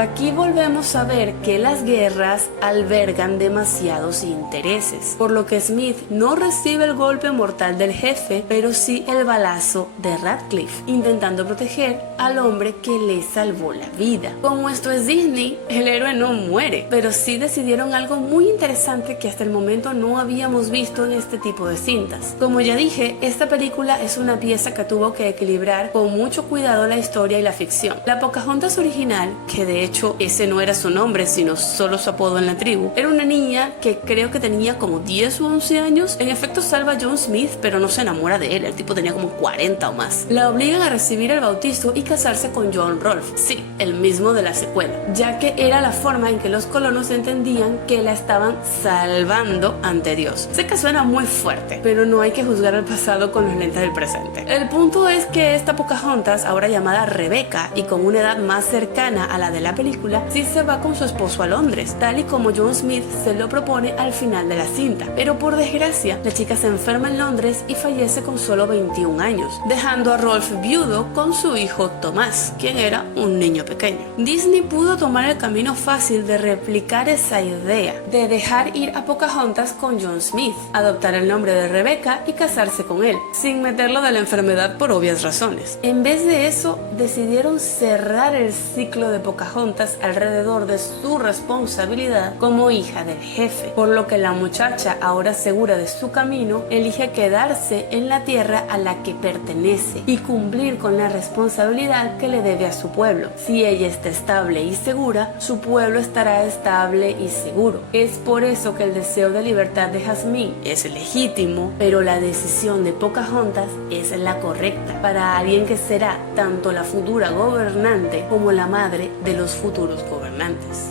aquí volvemos a ver que las guerras albergan demasiados intereses, por lo que Smith no recibe el golpe mortal del jefe, pero sí el balazo de Radcliffe, intentando proteger al hombre que le salvó la vida. Como esto es Disney, el héroe no muere, pero sí decidieron algo muy interesante que hasta el momento no habíamos visto en este tipo de cintas. Como ya dije, esta película es una pieza que tuvo que equilibrar con mucho cuidado la historia y la ficción. La Pocahontas original, que de hecho ese no era su nombre sino solo su apodo en la tribu, era una niña que creo que tenía como 10 o 11 años. En efecto salva a John Smith, pero no se enamora de él, el tipo tenía como 40 o más. La obligan a recibir el bautizo y casarse con John Rolfe, sí, el mismo de la secuela, ya que era la forma en que los colonos entendían que la estaban salvando ante Dios. Sé que suena muy fuerte, pero no hay que juzgar el pasado con los lentes del presente. El punto es que esta Pocahontas, ahora llamada Rebecca y con una edad más cercana a la de la película, sí se va con su esposo a Londres, tal y como John Smith se lo propone al final de la cinta. Pero por desgracia, la chica se enferma en Londres y fallece con solo 21 años, dejando a Rolfe viudo con su hijo Tomás, quien era un niño pequeño. Disney pudo tomar el camino fácil de replicar esa idea, de dejar ir a Pocahontas con John Smith, adoptar el nombre de Rebecca y casarse con él, sin meterlo de la enfermedad por obvias razones. En vez de eso, decidieron cerrar el ciclo de Pocahontas alrededor de su responsabilidad como hija del jefe, por lo que la muchacha, ahora segura de su camino, elige quedarse en la tierra a la que pertenece y cumplir con la responsabilidad que le debe a su pueblo. Si ella está estable y segura, su pueblo estará estable y seguro. Es por eso que el deseo de libertad de Jasmine es legítimo, pero la decisión de Pocahontas es la correcta para alguien que será tanto la futura gobernante como la madre de los futuros gobernantes.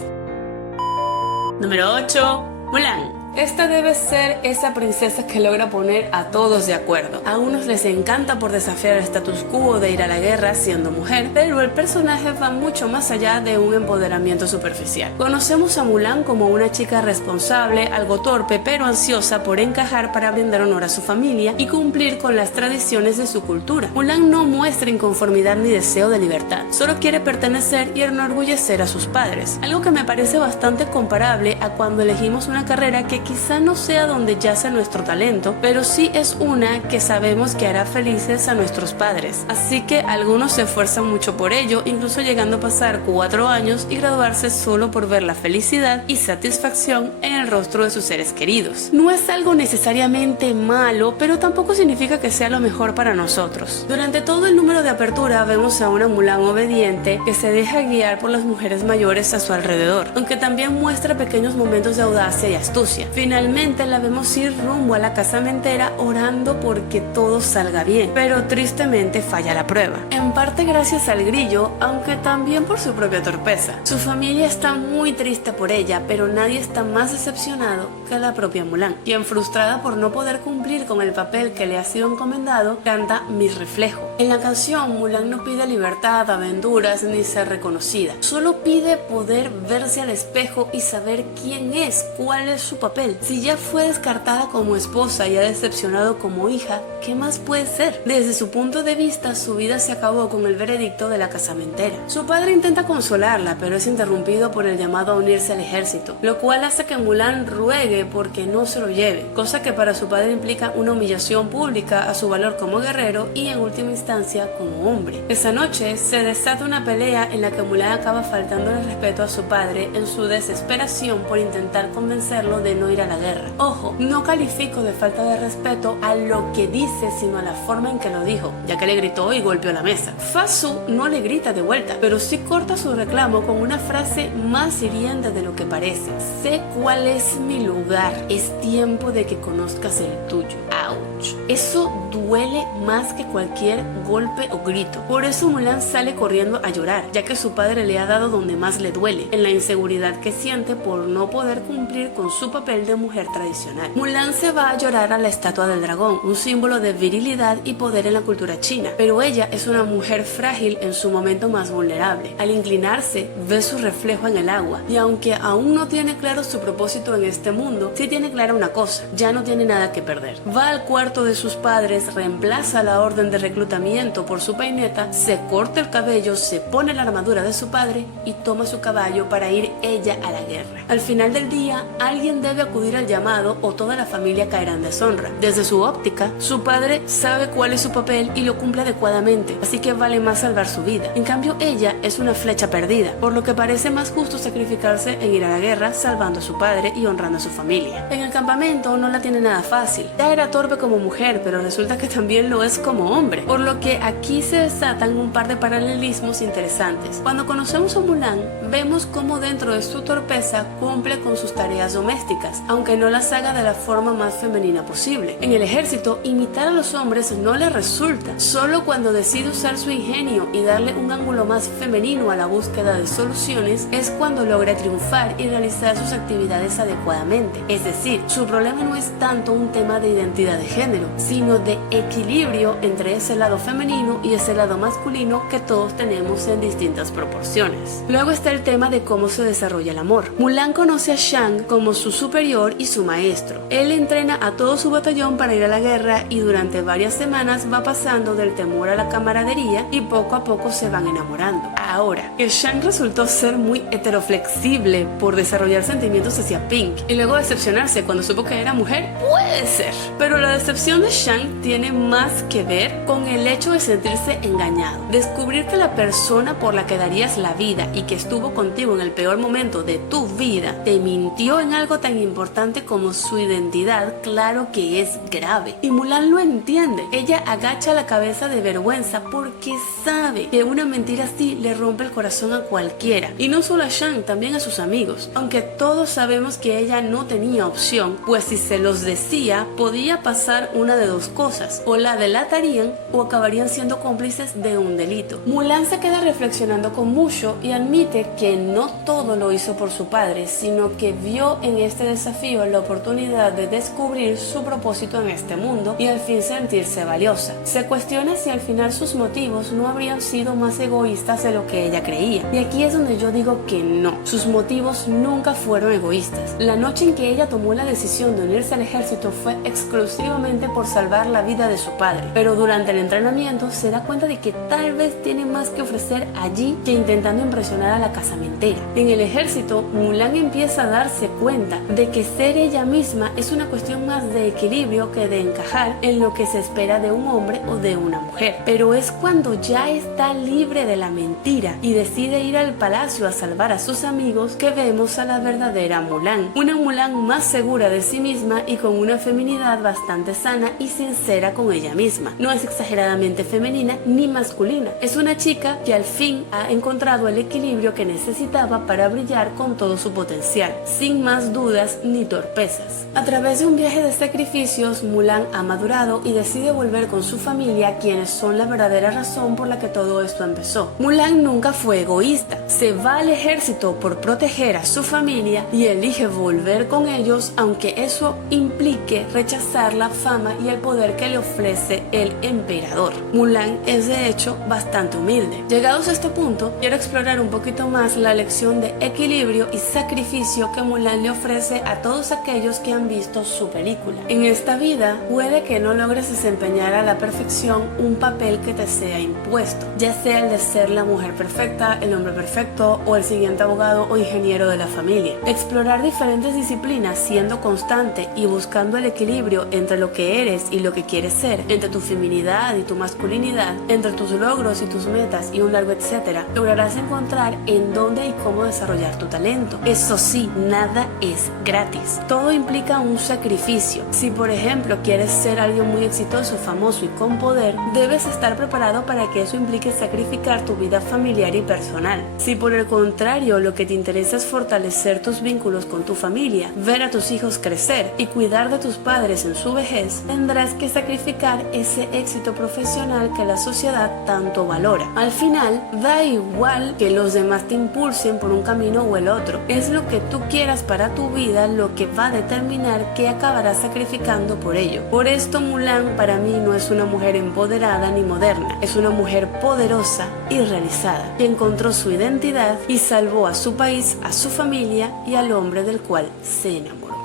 Número 8. Mulan. Esta debe ser esa princesa que logra poner a todos de acuerdo. A unos les encanta por desafiar el status quo de ir a la guerra siendo mujer, pero el personaje va mucho más allá de un empoderamiento superficial. Conocemos a Mulan como una chica responsable, algo torpe pero ansiosa por encajar para brindar honor a su familia y cumplir con las tradiciones de su cultura. Mulan no muestra inconformidad ni deseo de libertad, solo quiere pertenecer y enorgullecer a sus padres, algo que me parece bastante comparable a cuando elegimos una carrera que quizá no sea donde yace nuestro talento, pero sí es una que sabemos que hará felices a nuestros padres. Así que algunos se esfuerzan mucho por ello, incluso llegando a pasar 4 años y graduarse solo por ver la felicidad y satisfacción en el rostro de sus seres queridos. No es algo necesariamente malo, pero tampoco significa que sea lo mejor para nosotros. Durante todo el número de apertura vemos a una Mulan obediente que se deja guiar por las mujeres mayores a su alrededor, aunque también muestra pequeños momentos de audacia y astucia. Finalmente la vemos ir rumbo a la casamentera orando porque todo salga bien, pero tristemente falla la prueba. En parte gracias al grillo, aunque también por su propia torpeza. Su familia está muy triste por ella, pero nadie está más decepcionado que la propia Mulan, quien, frustrada por no poder cumplir con el papel que le ha sido encomendado, canta Mi reflejo. En la canción, Mulan no pide libertad, aventuras ni ser reconocida, solo pide poder verse al espejo y saber quién es, cuál es su papel. Si ya fue descartada como esposa y ha decepcionado como hija, ¿qué más puede ser? Desde su punto de vista, su vida se acabó con el veredicto de la casamentera. Su padre intenta consolarla, pero es interrumpido por el llamado a unirse al ejército, lo cual hace que Mulan ruegue porque no se lo lleve, cosa que para su padre implica una humillación pública a su valor como guerrero y en última instancia como hombre. Esa noche se desata una pelea en la que Mulan acaba faltando el respeto a su padre en su desesperación por intentar convencerlo de no ir a la guerra. Ojo, no califico de falta de respeto a lo que dice, sino a la forma en que lo dijo, ya que le gritó y golpeó la mesa. Fa Su no le grita de vuelta, pero sí corta su reclamo con una frase más hiriente de lo que parece. Sé cuál es mi lugar, es tiempo de que conozcas el tuyo. Ouch. Eso duele más que cualquier golpe o grito. Por eso Mulan sale corriendo a llorar, ya que su padre le ha dado donde más le duele, en la inseguridad que siente por no poder cumplir con su papel de mujer tradicional. Mulan se va a llorar a la estatua del dragón, un símbolo de virilidad y poder en la cultura china, pero ella es una mujer frágil en su momento más vulnerable. Al inclinarse, ve su reflejo en el agua, y aunque aún no tiene claro su propósito en este mundo, sí tiene clara una cosa: ya no tiene nada que perder. Va al cuarto de sus padres, reemplaza la orden de reclutamiento por su peineta, se corta el cabello, se pone la armadura de su padre y toma su caballo para ir ella a la guerra. Al final del día, alguien debe acudir al llamado o toda la familia caerá en deshonra. Desde su óptica, su padre sabe cuál es su papel y lo cumple adecuadamente, así que vale más salvar su vida. En cambio, ella es una flecha perdida, por lo que parece más justo sacrificarse en ir a la guerra salvando a su padre y honrando a su familia. En el campamento no la tiene nada fácil. Ya era torpe como mujer, pero resulta que también lo es como hombre, por lo que aquí se desatan un par de paralelismos interesantes. Cuando conocemos a Mulan, vemos cómo dentro de su torpeza cumple con sus tareas domésticas, aunque no las haga de la forma más femenina posible. En el ejército, imitar a los hombres no le resulta. Solo cuando decide usar su ingenio y darle un ángulo más femenino a la búsqueda de soluciones es cuando logra triunfar y realizar sus actividades adecuadamente. Es decir, su problema no es tanto un tema de identidad de género, sino de equilibrio entre ese lado femenino y ese lado masculino que todos tenemos en distintas proporciones. Luego está el tema de cómo se desarrolla el amor. Mulan conoce a Shang como su superior y su maestro. Él entrena a todo su batallón para ir a la guerra y durante varias semanas va pasando del temor a la camaradería y poco a poco se van enamorando. Ahora, que Shang resultó ser muy heteroflexible por desarrollar sentimientos hacia Pink y luego decepcionarse cuando supo que era mujer, puede ser. Pero la decepción de Shang tiene más que ver con el hecho de sentirse engañado. Descubrir que la persona por la que darías la vida y que estuvo contigo en el peor momento de tu vida te mintió en algo tan importante como su identidad, claro que es grave. Y Mulan lo entiende. Ella agacha la cabeza de vergüenza porque sabe que una mentira así le rompe el corazón a cualquiera. Y no solo a Shang, también a sus amigos. Aunque todos sabemos que ella no tenía opción, pues si se los decía, podía pasar una de dos cosas: o la delatarían o acabarían siendo cómplices de un delito. Mulan se queda reflexionando con Mushu y admite que no todo lo hizo por su padre, sino que vio en este desafío la oportunidad de descubrir su propósito en este mundo y al fin sentirse valiosa. Se cuestiona si al final sus motivos no habrían sido más egoístas de lo que ella creía. Y aquí es donde yo digo que no, sus motivos nunca fueron egoístas. La noche en que ella tomó la decisión de unirse al ejército fue exclusivamente por salvar la vida de su padre, pero durante el entrenamiento se da cuenta de que tal vez tiene más que ofrecer allí que intentando impresionar a la casamentera. En el ejército, Mulan empieza a darse cuenta de que ser ella misma es una cuestión más de equilibrio que de encajar en lo que se espera de un hombre o de una mujer. Pero es cuando ya está libre de la mentira ira y decide ir al palacio a salvar a sus amigos, que vemos a la verdadera Mulan. Una Mulan más segura de sí misma y con una feminidad bastante sana y sincera con ella misma. No es exageradamente femenina ni masculina. Es una chica que al fin ha encontrado el equilibrio que necesitaba para brillar con todo su potencial, sin más dudas ni torpezas. A través de un viaje de sacrificios, Mulan ha madurado y decide volver con su familia, quienes son la verdadera razón por la que todo esto empezó. Mulan nunca fue egoísta. Se va al ejército por proteger a su familia y elige volver con ellos, aunque eso implique rechazar la fama y el poder que le ofrece el emperador. Mulan es de hecho bastante humilde. Llegados a este punto, quiero explorar un poquito más la lección de equilibrio y sacrificio que Mulan le ofrece a todos aquellos que han visto su película. En esta vida, puede que no logres desempeñar a la perfección un papel que te sea impuesto, ya sea el de ser la mujer perfecta, el hombre perfecto o el siguiente abogado o ingeniero de la familia. Explorar diferentes disciplinas siendo constante y buscando el equilibrio entre lo que eres y lo que quieres ser, entre tu feminidad y tu masculinidad, entre tus logros y tus metas y un largo etcétera, lograrás encontrar en dónde y cómo desarrollar tu talento. Eso sí, nada es gratis. Todo implica un sacrificio. Si por ejemplo quieres ser alguien muy exitoso, famoso y con poder, debes estar preparado para que eso implique sacrificar tu vida familiar y personal. Si por el contrario lo que te interesa es fortalecer tus vínculos con tu familia, ver a tus hijos crecer y cuidar de tus padres en su vejez, tendrás que sacrificar ese éxito profesional que la sociedad tanto valora. Al final, da igual que los demás te impulsen por un camino o el otro. Es lo que tú quieras para tu vida lo que va a determinar qué acabarás sacrificando por ello. Por esto Mulan para mí no es una mujer empoderada ni moderna, es una mujer poderosa y realizada, que encontró su identidad y salvó a su país, a su familia y al hombre del cual se enamoró.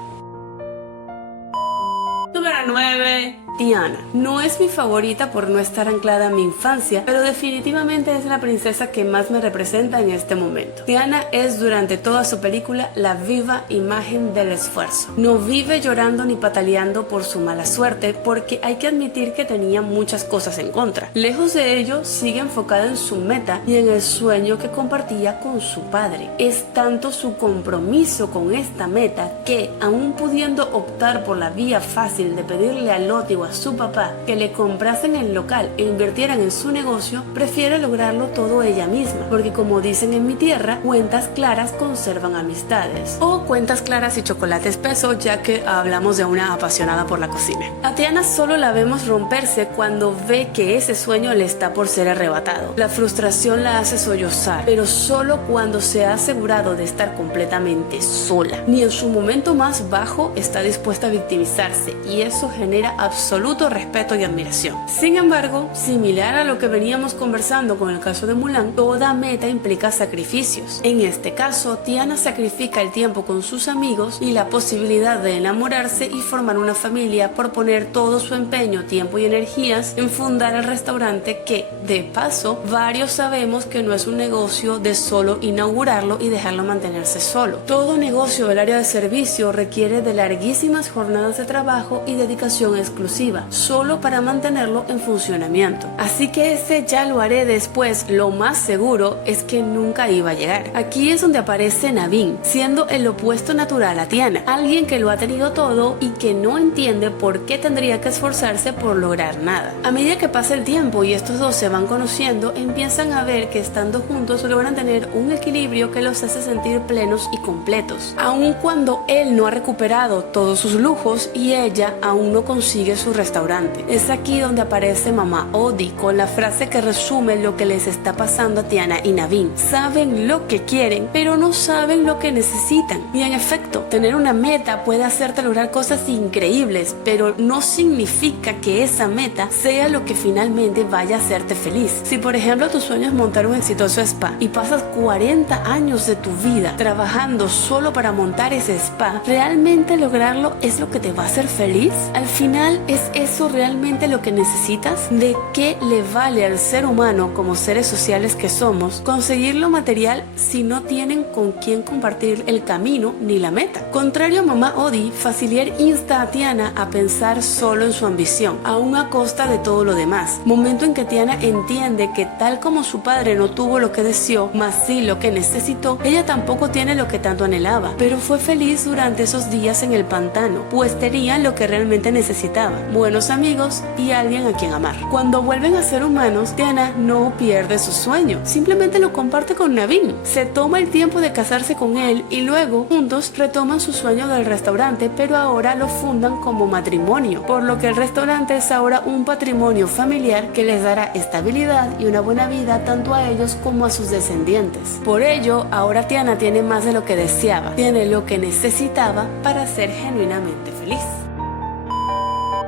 Número 9. Tiana. No es mi favorita por no estar anclada a mi infancia, pero definitivamente es la princesa que más me representa en este momento. Tiana es durante toda su película la viva imagen del esfuerzo. No vive llorando ni pataleando por su mala suerte, porque hay que admitir que tenía muchas cosas en contra. Lejos de ello, sigue enfocada en su meta y en el sueño que compartía con su padre. Es tanto su compromiso con esta meta que, aún pudiendo optar por la vía fácil de pedirle a Lottie a su papá que le comprasen el local e invirtieran en su negocio, prefiere lograrlo todo ella misma, porque como dicen en mi tierra, cuentas claras conservan amistades, o cuentas claras y chocolate espeso, ya que hablamos de una apasionada por la cocina. A Tiana solo la vemos romperse cuando ve que ese sueño le está por ser arrebatado. La frustración la hace sollozar, pero solo cuando se ha asegurado de estar completamente sola. Ni en su momento más bajo está dispuesta a victimizarse, y eso genera absoluto respeto y admiración. Sin embargo, similar a lo que veníamos conversando con el caso de Mulan, toda meta implica sacrificios. En este caso, Tiana sacrifica el tiempo con sus amigos y la posibilidad de enamorarse y formar una familia por poner todo su empeño, tiempo y energías en fundar el restaurante que, de paso, varios sabemos que no es un negocio de solo inaugurarlo y dejarlo mantenerse solo. Todo negocio del área de servicio requiere de larguísimas jornadas de trabajo y dedicación exclusiva, solo para mantenerlo en funcionamiento. Así que ese ya lo haré después, lo más seguro es que nunca iba a llegar. Aquí es donde aparece Naveen, siendo el opuesto natural a Tiana, alguien que lo ha tenido todo y que no entiende por qué tendría que esforzarse por lograr nada. A medida que pasa el tiempo y estos dos se van conociendo, empiezan a ver que estando juntos logran tener un equilibrio que los hace sentir plenos y completos, aun cuando él no ha recuperado todos sus lujos y ella aún no consigue su restaurante. Es aquí donde aparece mamá Odi con la frase que resume lo que les está pasando a Tiana y Naveen. Saben lo que quieren, pero no saben lo que necesitan. Y en efecto, tener una meta puede hacerte lograr cosas increíbles, pero no significa que esa meta sea lo que finalmente vaya a hacerte feliz. Si por ejemplo tu sueño es montar un exitoso spa y pasas 40 años de tu vida trabajando solo para montar ese spa, ¿realmente lograrlo es lo que te va a hacer feliz? Al final es eso realmente lo que necesitas? ¿De qué le vale al ser humano, como seres sociales que somos, conseguir lo material si no tienen con quién compartir el camino ni la meta? Contrario a mamá Odi, Facilier insta a Tiana a pensar solo en su ambición, aún a costa de todo lo demás. Momento en que Tiana entiende que tal como su padre no tuvo lo que deseó, mas sí lo que necesitó, ella tampoco tiene lo que tanto anhelaba, pero fue feliz durante esos días en el pantano, pues tenía lo que realmente necesitaba: buenos amigos y alguien a quien amar. Cuando vuelven a ser humanos, Tiana no pierde su sueño, simplemente lo comparte con Naveen. Se toma el tiempo de casarse con él y luego juntos retoman su sueño del restaurante, pero ahora lo fundan como matrimonio, por lo que el restaurante es ahora un patrimonio familiar que les dará estabilidad y una buena vida tanto a ellos como a sus descendientes. Por ello, ahora Tiana tiene más de lo que deseaba, tiene lo que necesitaba para ser genuinamente feliz.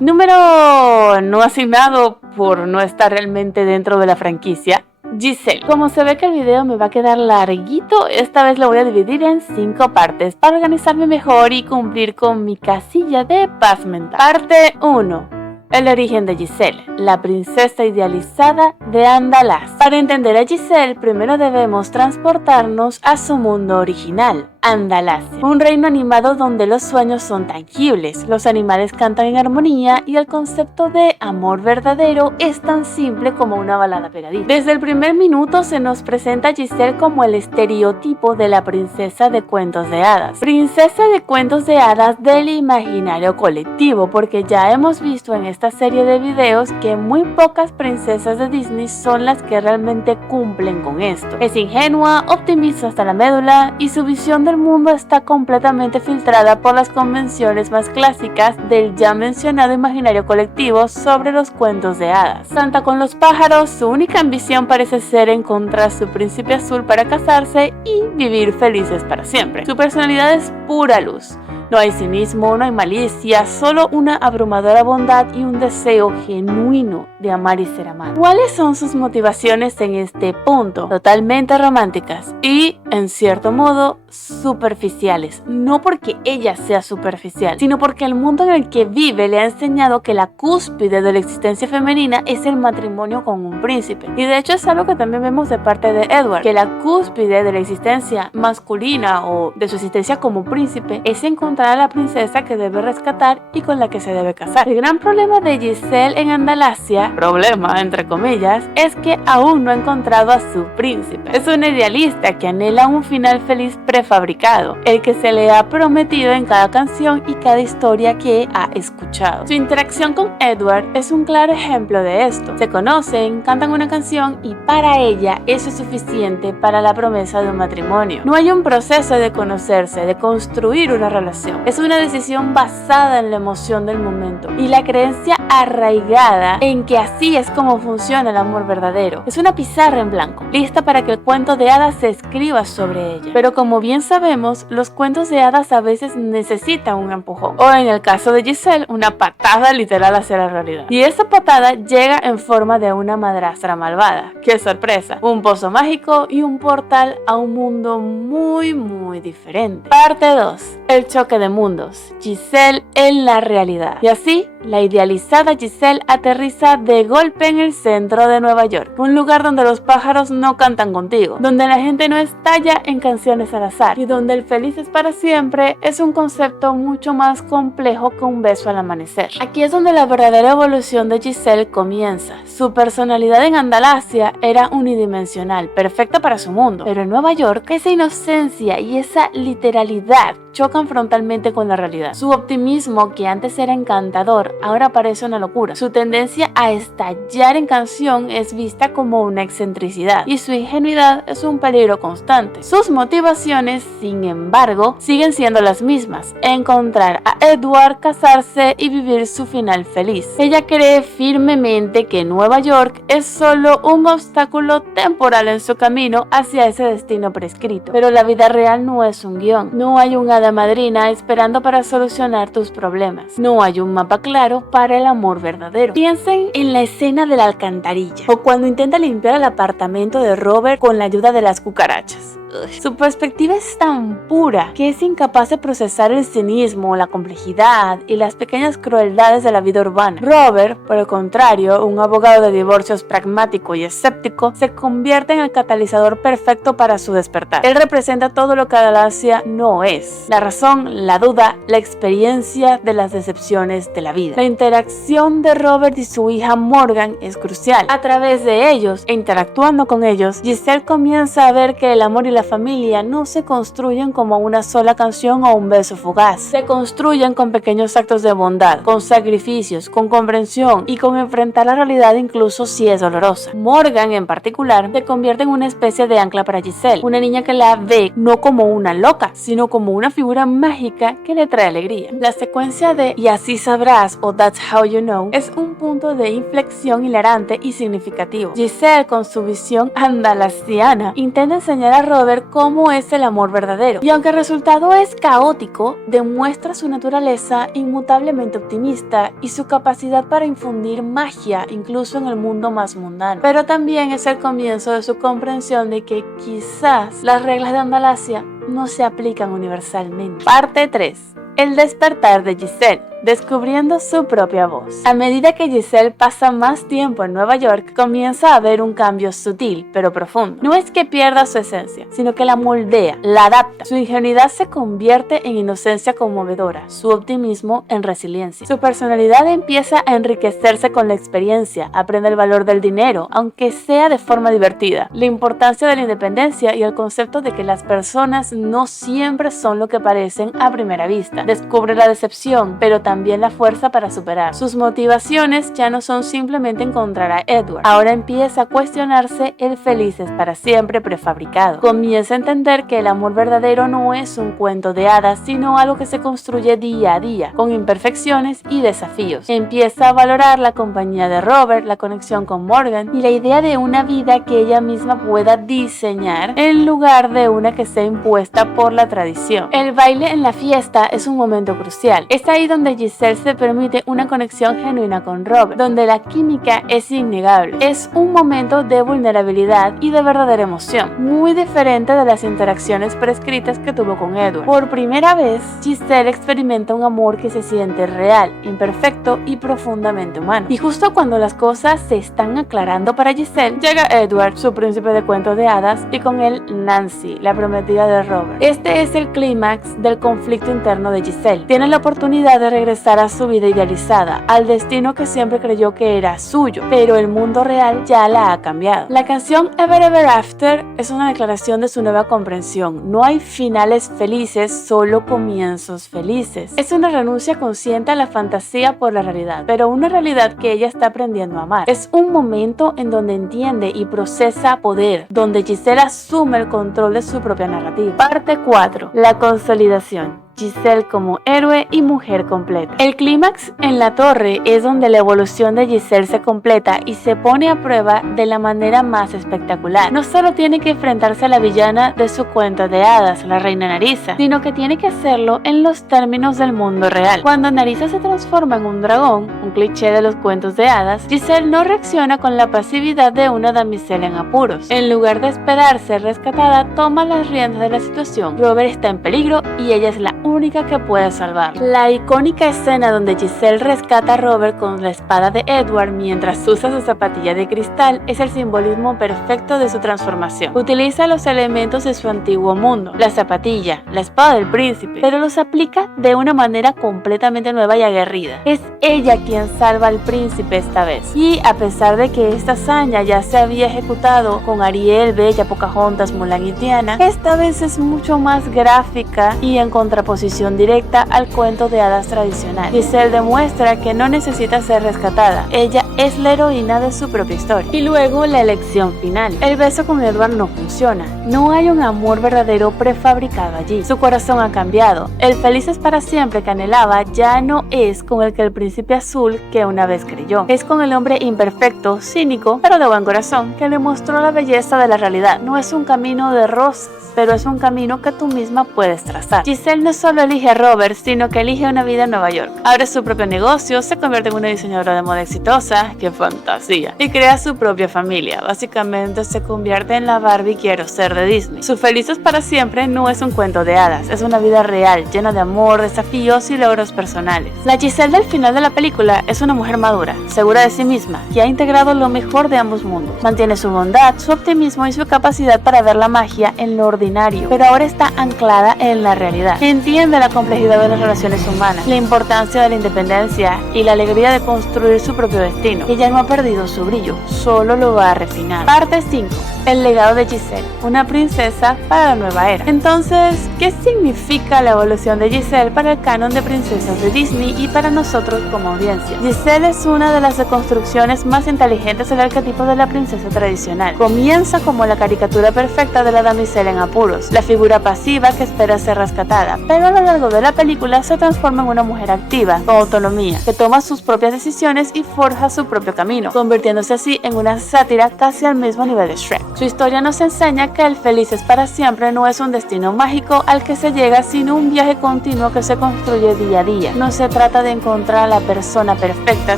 Número no asignado por no estar realmente dentro de la franquicia: Giselle. Como se ve que el video me va a quedar larguito, esta vez lo voy a dividir en 5 partes para organizarme mejor y cumplir con mi casilla de paz mental. Parte 1. El origen de Giselle, la princesa idealizada de Andalás. Para entender a Giselle, primero debemos transportarnos a su mundo original, Andalasia, un reino animado donde los sueños son tangibles, los animales cantan en armonía y el concepto de amor verdadero es tan simple como una balada pegadiza. Desde el primer minuto se nos presenta a Giselle como el estereotipo de la princesa de cuentos de hadas. Princesa de cuentos de hadas del imaginario colectivo, porque ya hemos visto en esta serie de videos que muy pocas princesas de Disney son las que realmente cumplen con esto. Es ingenua, optimista hasta la médula y su visión del mundo está completamente filtrada por las convenciones más clásicas del ya mencionado imaginario colectivo sobre los cuentos de hadas. Canta con los pájaros, su única ambición parece ser encontrar su príncipe azul para casarse y vivir felices para siempre. Su personalidad es pura luz. No hay cinismo, no hay malicia, solo una abrumadora bondad y un deseo genuino de amar y ser amado. ¿Cuáles son sus motivaciones en este punto? Totalmente románticas y, en cierto modo, superficiales. No porque ella sea superficial, sino porque el mundo en el que vive le ha enseñado que la cúspide de la existencia femenina es el matrimonio con un príncipe. Y de hecho es algo que también vemos de parte de Edward, que la cúspide de la existencia masculina o de su existencia como príncipe es encontrar a la princesa que debe rescatar y con la que se debe casar. El gran problema de Giselle en Andalasia, problema entre comillas, es que aún no ha encontrado a su príncipe. Es una idealista que anhela un final feliz prefabricado, el que se le ha prometido en cada canción y cada historia que ha escuchado. Su interacción con Edward es un claro ejemplo de esto. Se conocen, cantan una canción y para ella eso es suficiente para la promesa de un matrimonio. No hay un proceso de conocerse, de construir una relación. Es una decisión basada en la emoción del momento y la creencia arraigada en que así es como funciona el amor verdadero. Es una pizarra en blanco, lista para que el cuento de hadas se escriba sobre ella. Pero como bien sabemos, los cuentos de hadas a veces necesitan un empujón, o en el caso de Giselle, una patada literal hacia la realidad. Y esa patada llega en forma de una madrastra malvada. ¡Qué sorpresa! Un pozo mágico y un portal a un mundo muy diferente. Parte 2. El choque de mundos. Giselle en la realidad. Y así, la idealizada Giselle aterriza de golpe en el centro de Nueva York, un lugar donde los pájaros no cantan contigo, donde la gente no estalla en canciones al azar y donde el feliz es para siempre es un concepto mucho más complejo que un beso al amanecer. Aquí es donde la verdadera evolución de Giselle comienza. Su personalidad en Andalasia era unidimensional, perfecta para su mundo, pero en Nueva York esa inocencia y esa literalidad chocan frontalmente con la realidad. Su optimismo, que antes era encantador, ahora parece una locura. Su tendencia a estallar en canción es vista como una excentricidad y su ingenuidad es un peligro constante. Sus motivaciones, sin embargo, siguen siendo las mismas: encontrar a Edward, casarse y vivir su final feliz. Ella cree firmemente que Nueva York es solo un obstáculo temporal en su camino hacia ese destino prescrito, pero la vida real no es un guión. No hay un hada madrina esperando para solucionar tus problemas. No hay un mapa claro para el amor verdadero. Piensen en la escena de la alcantarilla o cuando intenta limpiar el apartamento de Robert con la ayuda de las cucarachas. Su perspectiva es tan pura que es incapaz de procesar el cinismo, la complejidad y las pequeñas crueldades de la vida urbana. Robert, por el contrario, un abogado de divorcios pragmático y escéptico, se convierte en el catalizador perfecto para su despertar. Él representa todo lo que Adalasia no es: la razón, la duda, la experiencia de las decepciones de la vida. La interacción de Robert y su hija Morgan es crucial. A través de ellos, e interactuando con ellos, Giselle comienza a ver que el amor y la familia no se construyen como una sola canción o un beso fugaz. Se construyen con pequeños actos de bondad, con sacrificios, con comprensión y con enfrentar la realidad incluso si es dolorosa. Morgan, en particular, se convierte en una especie de ancla para Giselle, una niña que la ve no como una loca, sino como una figura mágica que le trae alegría. La secuencia de "y así sabrás" o "that's how you know" es un punto de inflexión hilarante y significativo. Giselle, con su visión andalasiana, intenta enseñar a Robert cómo es el amor verdadero, y aunque el resultado es caótico, demuestra su naturaleza inmutablemente optimista y su capacidad para infundir magia incluso en el mundo más mundano. Pero también es el comienzo de su comprensión de que quizás las reglas de Andalasia no se aplican universalmente. Parte 3. El despertar de Giselle, descubriendo su propia voz. A medida que Giselle pasa más tiempo en Nueva York, comienza a ver un cambio sutil, pero profundo. No es que pierda su esencia, sino que la moldea, la adapta. Su ingenuidad se convierte en inocencia conmovedora, su optimismo en resiliencia. Su personalidad empieza a enriquecerse con la experiencia, aprende el valor del dinero, aunque sea de forma divertida, la importancia de la independencia y el concepto de que las personas no siempre son lo que parecen a primera vista. Descubre la decepción, pero también la fuerza para superar. Sus motivaciones ya no son simplemente encontrar a Edward. Ahora empieza a cuestionarse el felices para siempre prefabricado. Comienza a entender que el amor verdadero no es un cuento de hadas, sino algo que se construye día a día, con imperfecciones y desafíos. Empieza a valorar la compañía de Robert, la conexión con Morgan y la idea de una vida que ella misma pueda diseñar en lugar de una que sea impuesta por la tradición. El baile en la fiesta es un momento crucial. Es ahí donde Giselle se permite una conexión genuina con Robert, donde la química es innegable. Es un momento de vulnerabilidad y de verdadera emoción, muy diferente de las interacciones prescritas que tuvo con Edward. Por primera vez, Giselle experimenta un amor que se siente real, imperfecto y profundamente humano. Y justo cuando las cosas se están aclarando para Giselle, llega Edward, su príncipe de cuentos de hadas, y con él Nancy, la prometida de Robert. Este es el clímax del conflicto interno de Giselle. Tiene la oportunidad de regresar a su vida idealizada, al destino que siempre creyó que era suyo, pero el mundo real ya la ha cambiado. La canción Ever Ever After es una declaración de su nueva comprensión. No hay finales felices, solo comienzos felices. Es una renuncia consciente a la fantasía por la realidad, pero una realidad que ella está aprendiendo a amar. Es un momento en donde entiende y procesa poder, donde Giselle asume el control de su propia narrativa. Parte 4. La consolidación. Giselle como héroe y mujer completa. El clímax en la torre es donde la evolución de Giselle se completa y se pone a prueba de la manera más espectacular. No solo tiene que enfrentarse a la villana de su cuento de hadas, la reina Narissa, sino que tiene que hacerlo en los términos del mundo real. Cuando Narissa se transforma en un dragón, un cliché de los cuentos de hadas, Giselle no reacciona con la pasividad de una damisela en apuros. En lugar de esperar ser rescatada, toma las riendas de la situación. Robert está en peligro y ella es la única que puede salvarlo. La icónica escena donde Giselle rescata a Robert con la espada de Edward mientras usa su zapatilla de cristal es el simbolismo perfecto de su transformación. Utiliza los elementos de su antiguo mundo, la zapatilla, la espada del príncipe, pero los aplica de una manera completamente nueva y aguerrida. Es ella quien salva al príncipe esta vez. Y a pesar de que esta hazaña ya se había ejecutado con Ariel, Bella, Pocahontas, Mulan y Tiana, esta vez es mucho más gráfica y en contraposición directa al cuento de hadas tradicional. Giselle demuestra que no necesita ser rescatada, ella es la heroína de su propia historia. Y luego la elección final. El beso con Edward no funciona, no hay un amor verdadero prefabricado allí. Su corazón ha cambiado, el felices para siempre que anhelaba ya no es con el que el príncipe azul que una vez creyó, es con el hombre imperfecto, cínico, pero de buen corazón, que le mostró la belleza de la realidad. No es un camino de rosas, pero es un camino que tú misma puedes trazar. Giselle no es solo elige a Robert, sino que elige una vida en Nueva York. Abre su propio negocio, se convierte en una diseñadora de moda exitosa, ¡qué fantasía! Y crea su propia familia. Básicamente se convierte en la Barbie quiero ser de Disney. Su Felices para siempre no es un cuento de hadas, es una vida real, llena de amor, desafíos y logros personales. La Giselle del final de la película es una mujer madura, segura de sí misma, que ha integrado lo mejor de ambos mundos. Mantiene su bondad, su optimismo y su capacidad para ver la magia en lo ordinario, pero ahora está anclada en la realidad. Entiende la complejidad de las relaciones humanas, la importancia de la independencia y la alegría de construir su propio destino. Ella no ha perdido su brillo, solo lo va a refinar. Parte 5. El legado de Giselle, una princesa para la nueva era. Entonces, ¿qué significa la evolución de Giselle para el canon de princesas de Disney y para nosotros como audiencia? Giselle es una de las reconstrucciones más inteligentes del arquetipo de la princesa tradicional. Comienza como la caricatura perfecta de la damisela en apuros, la figura pasiva que espera ser rescatada, pero a lo largo de la película se transforma en una mujer activa, con autonomía, que toma sus propias decisiones y forja su propio camino, convirtiéndose así en una sátira casi al mismo nivel de Shrek. Su historia nos enseña que el Felices para siempre no es un destino mágico al que se llega, sino un viaje continuo que se construye día a día. No se trata de encontrar a la persona perfecta,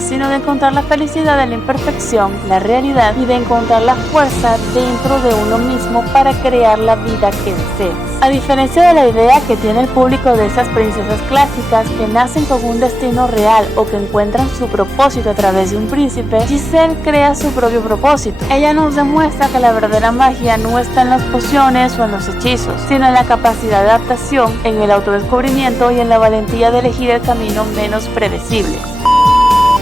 sino de encontrar la felicidad en la imperfección, la realidad y de encontrar la fuerza dentro de uno mismo para crear la vida que deseas. A diferencia de la idea que tiene el público de esas princesas clásicas que nacen con un destino real o que encuentran su propósito a través de un príncipe, Giselle crea su propio propósito. Ella nos demuestra que la verdadera magia no está en las pociones o en los hechizos, sino en la capacidad de adaptación, en el autodescubrimiento y en la valentía de elegir el camino menos predecible.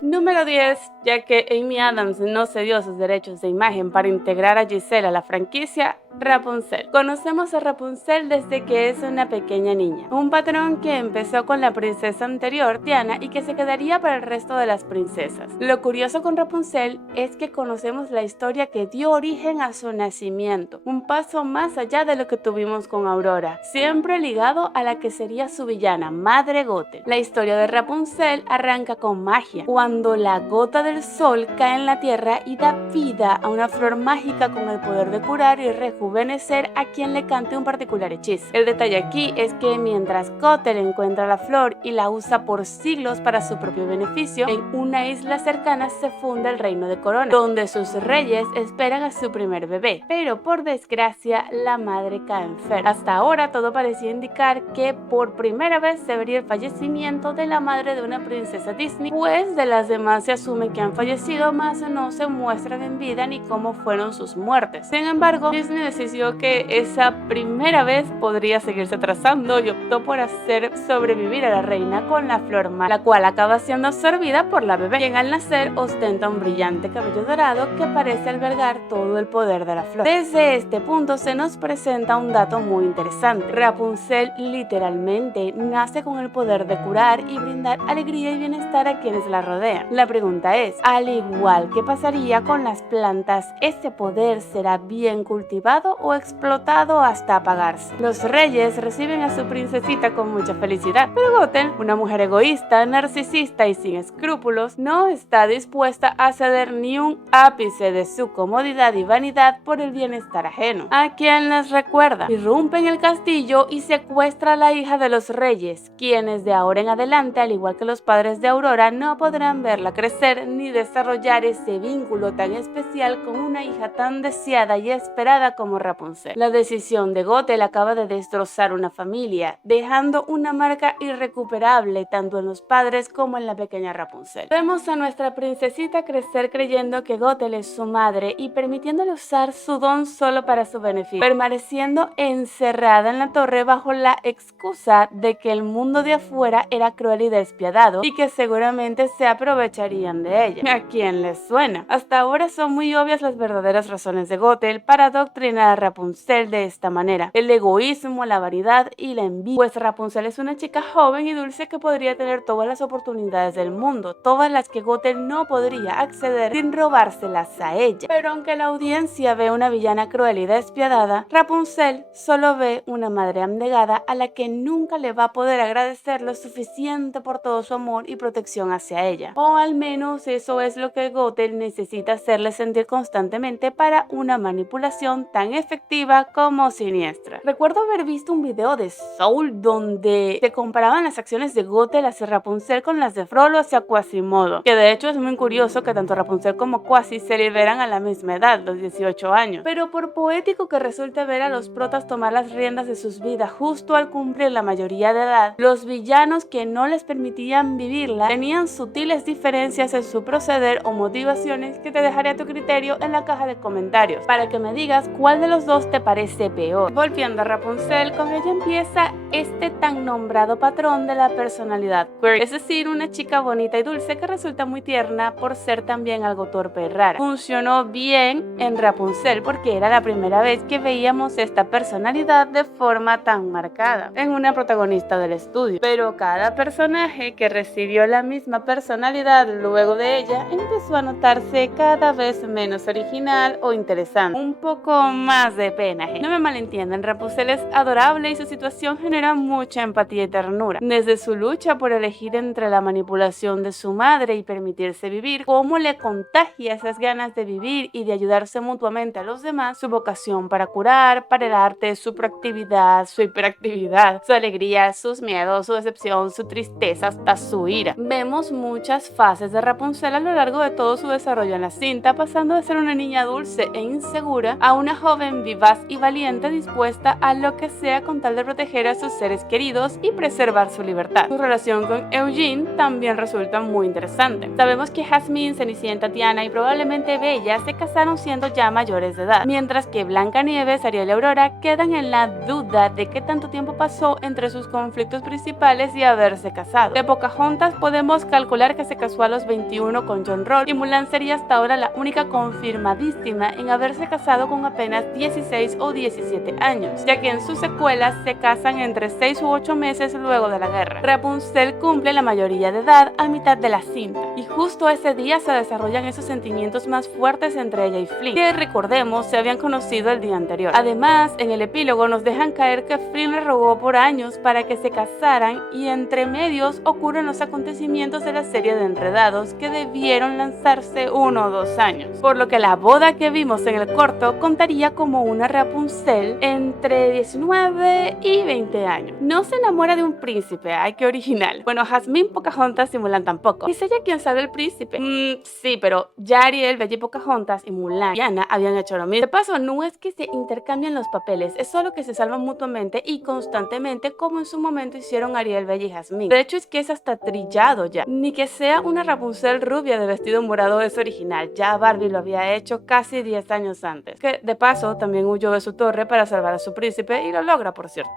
Número 10. Ya que Amy Adams no cedió sus derechos de imagen para integrar a Giselle a la franquicia, Rapunzel. Conocemos a Rapunzel desde que es una pequeña niña, un patrón que empezó con la princesa anterior, Tiana, y que se quedaría para el resto de las princesas. Lo curioso con Rapunzel es que conocemos la historia que dio origen a su nacimiento, un paso más allá de lo que tuvimos con Aurora, siempre ligado a la que sería su villana, Madre Gothel. La historia de Rapunzel arranca con magia, cuando la gota del sol cae en la tierra y da vida a una flor mágica con el poder de curar y rejuvenecer a quien le cante un particular hechizo. El detalle aquí es que mientras Gothel encuentra la flor y la usa por siglos para su propio beneficio, en una isla cercana se funda el reino de Corona, donde sus reyes esperan a su primer bebé, pero por desgracia la madre cae enferma. Hasta ahora todo parecía indicar que por primera vez se vería el fallecimiento de la madre de una princesa Disney, pues de las demás se asume que han fallecido, más no se muestran en vida ni cómo fueron sus muertes. Sin embargo, Disney decidió que esa primera vez podría seguirse trazando y optó por hacer sobrevivir a la reina con la flor mágica, la cual acaba siendo absorbida por la bebé, quien al nacer ostenta un brillante cabello dorado que parece albergar todo el poder de la flor. Desde este punto se nos presenta un dato muy interesante. Rapunzel literalmente nace con el poder de curar y brindar alegría y bienestar a quienes la rodean. La pregunta es, al igual que pasaría con las plantas, ¿ese poder será bien cultivado o explotado hasta apagarse? Los reyes reciben a su princesita con mucha felicidad, pero Gothel, una mujer egoísta, narcisista y sin escrúpulos, no está dispuesta a ceder ni un ápice de su comodidad y vanidad por el bienestar ajeno. ¿A quién les recuerda? Irrumpe en el castillo y secuestra a la hija de los reyes, quienes de ahora en adelante, al igual que los padres de Aurora, no podrán verla crecer ni desarrollar ese vínculo tan especial con una hija tan deseada y esperada como Rapunzel. La decisión de Gothel acaba de destrozar una familia, dejando una marca irrecuperable tanto en los padres como en la pequeña Rapunzel. Vemos a nuestra princesita crecer creyendo que Gothel es su madre y permitiéndole usar su don solo para su beneficio, permaneciendo encerrada en la torre bajo la excusa de que el mundo de afuera era cruel y despiadado y que seguramente se aprovecharían de ella. ¿A quién les suena? Hasta ahora son muy obvias las verdaderas razones de Gothel para adoctrinar a Rapunzel de esta manera: el egoísmo, la vanidad y la envidia, pues Rapunzel es una chica joven y dulce que podría tener todas las oportunidades del mundo, todas las que Gothel no podría acceder sin robárselas a ella. Pero aunque la audiencia ve una villana cruel y despiadada, Rapunzel solo ve una madre abnegada a la que nunca le va a poder agradecer lo suficiente por todo su amor y protección hacia ella, o al menos eso es lo que Gothel necesita hacerle sentir constantemente para una manipulación tan tan efectiva como siniestra. Recuerdo haber visto un video de Soul donde se comparaban las acciones de Gothel hacia Rapunzel con las de Frollo hacia Quasimodo, que de hecho es muy curioso que tanto Rapunzel como Quasi se liberan a la misma edad, los 18 años. Pero por poético que resulte ver a los protas tomar las riendas de sus vidas justo al cumplir la mayoría de edad, los villanos que no les permitían vivirla tenían sutiles diferencias en su proceder o motivaciones que te dejaré a tu criterio en la caja de comentarios para que me digas cuál de los dos te parece peor. Volviendo a Rapunzel, con ella empieza este tan nombrado patrón de la personalidad queer, es decir, una chica bonita y dulce que resulta muy tierna por ser también algo torpe y rara. Funcionó bien en Rapunzel porque era la primera vez que veíamos esta personalidad de forma tan marcada en una protagonista del estudio, pero cada personaje que recibió la misma personalidad luego de ella empezó a notarse cada vez menos original o interesante, un poco más de pena. No me malentiendan, Rapunzel es adorable y su situación genera mucha empatía y ternura, desde su lucha por elegir entre la manipulación de su madre y permitirse vivir, cómo le contagia esas ganas de vivir y de ayudarse mutuamente a los demás, su vocación para curar, para el arte, su proactividad, su hiperactividad, su alegría, sus miedos, su decepción, su tristeza, hasta su ira. Vemos muchas fases de Rapunzel a lo largo de todo su desarrollo en la cinta, pasando de ser una niña dulce e insegura a una joven vivaz y valiente dispuesta a lo que sea con tal de proteger a sus seres queridos y preservar su libertad. Su relación con Eugene también resulta muy interesante. Sabemos que Jasmine, Cenicienta, Tiana y probablemente Bella se casaron siendo ya mayores de edad, mientras que Blancanieves, Ariel y Aurora quedan en la duda de qué tanto tiempo pasó entre sus conflictos principales y haberse casado. De Pocahontas podemos calcular que se casó a los 21 con John Roll y Mulan sería hasta ahora la única confirmadísima en haberse casado con apenas 16 o 17 años, ya que en sus secuelas se casan entre 6 u 8 meses luego de la guerra. Rapunzel cumple la mayoría de edad a mitad de la cinta y justo ese día se desarrollan esos sentimientos más fuertes entre ella y Flynn, que recordemos se habían conocido el día anterior. Además, en el epílogo nos dejan caer que Flynn le rogó por años para que se casaran y entre medios ocurren los acontecimientos de la serie de Enredados que debieron lanzarse 1 o 2 años, por lo que la boda que vimos en el corto contaría como una Rapunzel entre 19 y 20 años. No se enamora de un príncipe, ay qué original. Bueno, Jasmine, Pocahontas y Mulan tampoco. ¿Es ella quien sabe el príncipe? Sí, pero ya Ariel, Bella y Pocahontas y Mulan y Diana habían hecho lo mismo. De paso, no es que se intercambien los papeles, es solo que se salvan mutuamente y constantemente como en su momento hicieron Ariel, Bella y Jasmine. De hecho es que es hasta trillado ya. Ni que sea una Rapunzel rubia de vestido morado es original, ya Barbie lo había hecho casi 10 años antes. Que de paso también huyó de su torre para salvar a su príncipe y lo logra, por cierto.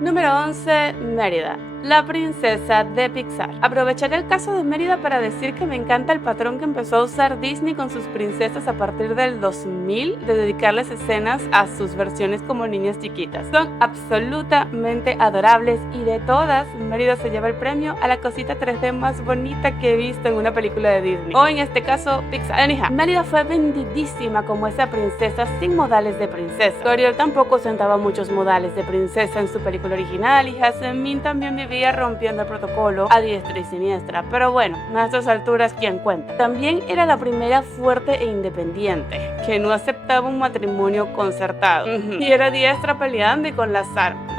Número 11. Mérida, la princesa de Pixar. Aprovecharé el caso de Mérida para decir que me encanta el patrón que empezó a usar Disney con sus princesas a partir del 2000 de dedicarles escenas a sus versiones como niñas chiquitas. Son absolutamente adorables y de todas, Mérida se lleva el premio a la cosita 3D más bonita que he visto en una película de Disney, o en este caso Pixar. Anyhow, Mérida fue vendidísima como esa princesa sin modales de princesa. Ariel tampoco sentaba muchos modales de princesa en su película original y Jasmine también vivía rompiendo el protocolo a diestra y siniestra, pero bueno, a estas alturas ¿quién cuenta? También era la primera fuerte e independiente, que no aceptaba un matrimonio concertado y era diestra peleando y con las armas.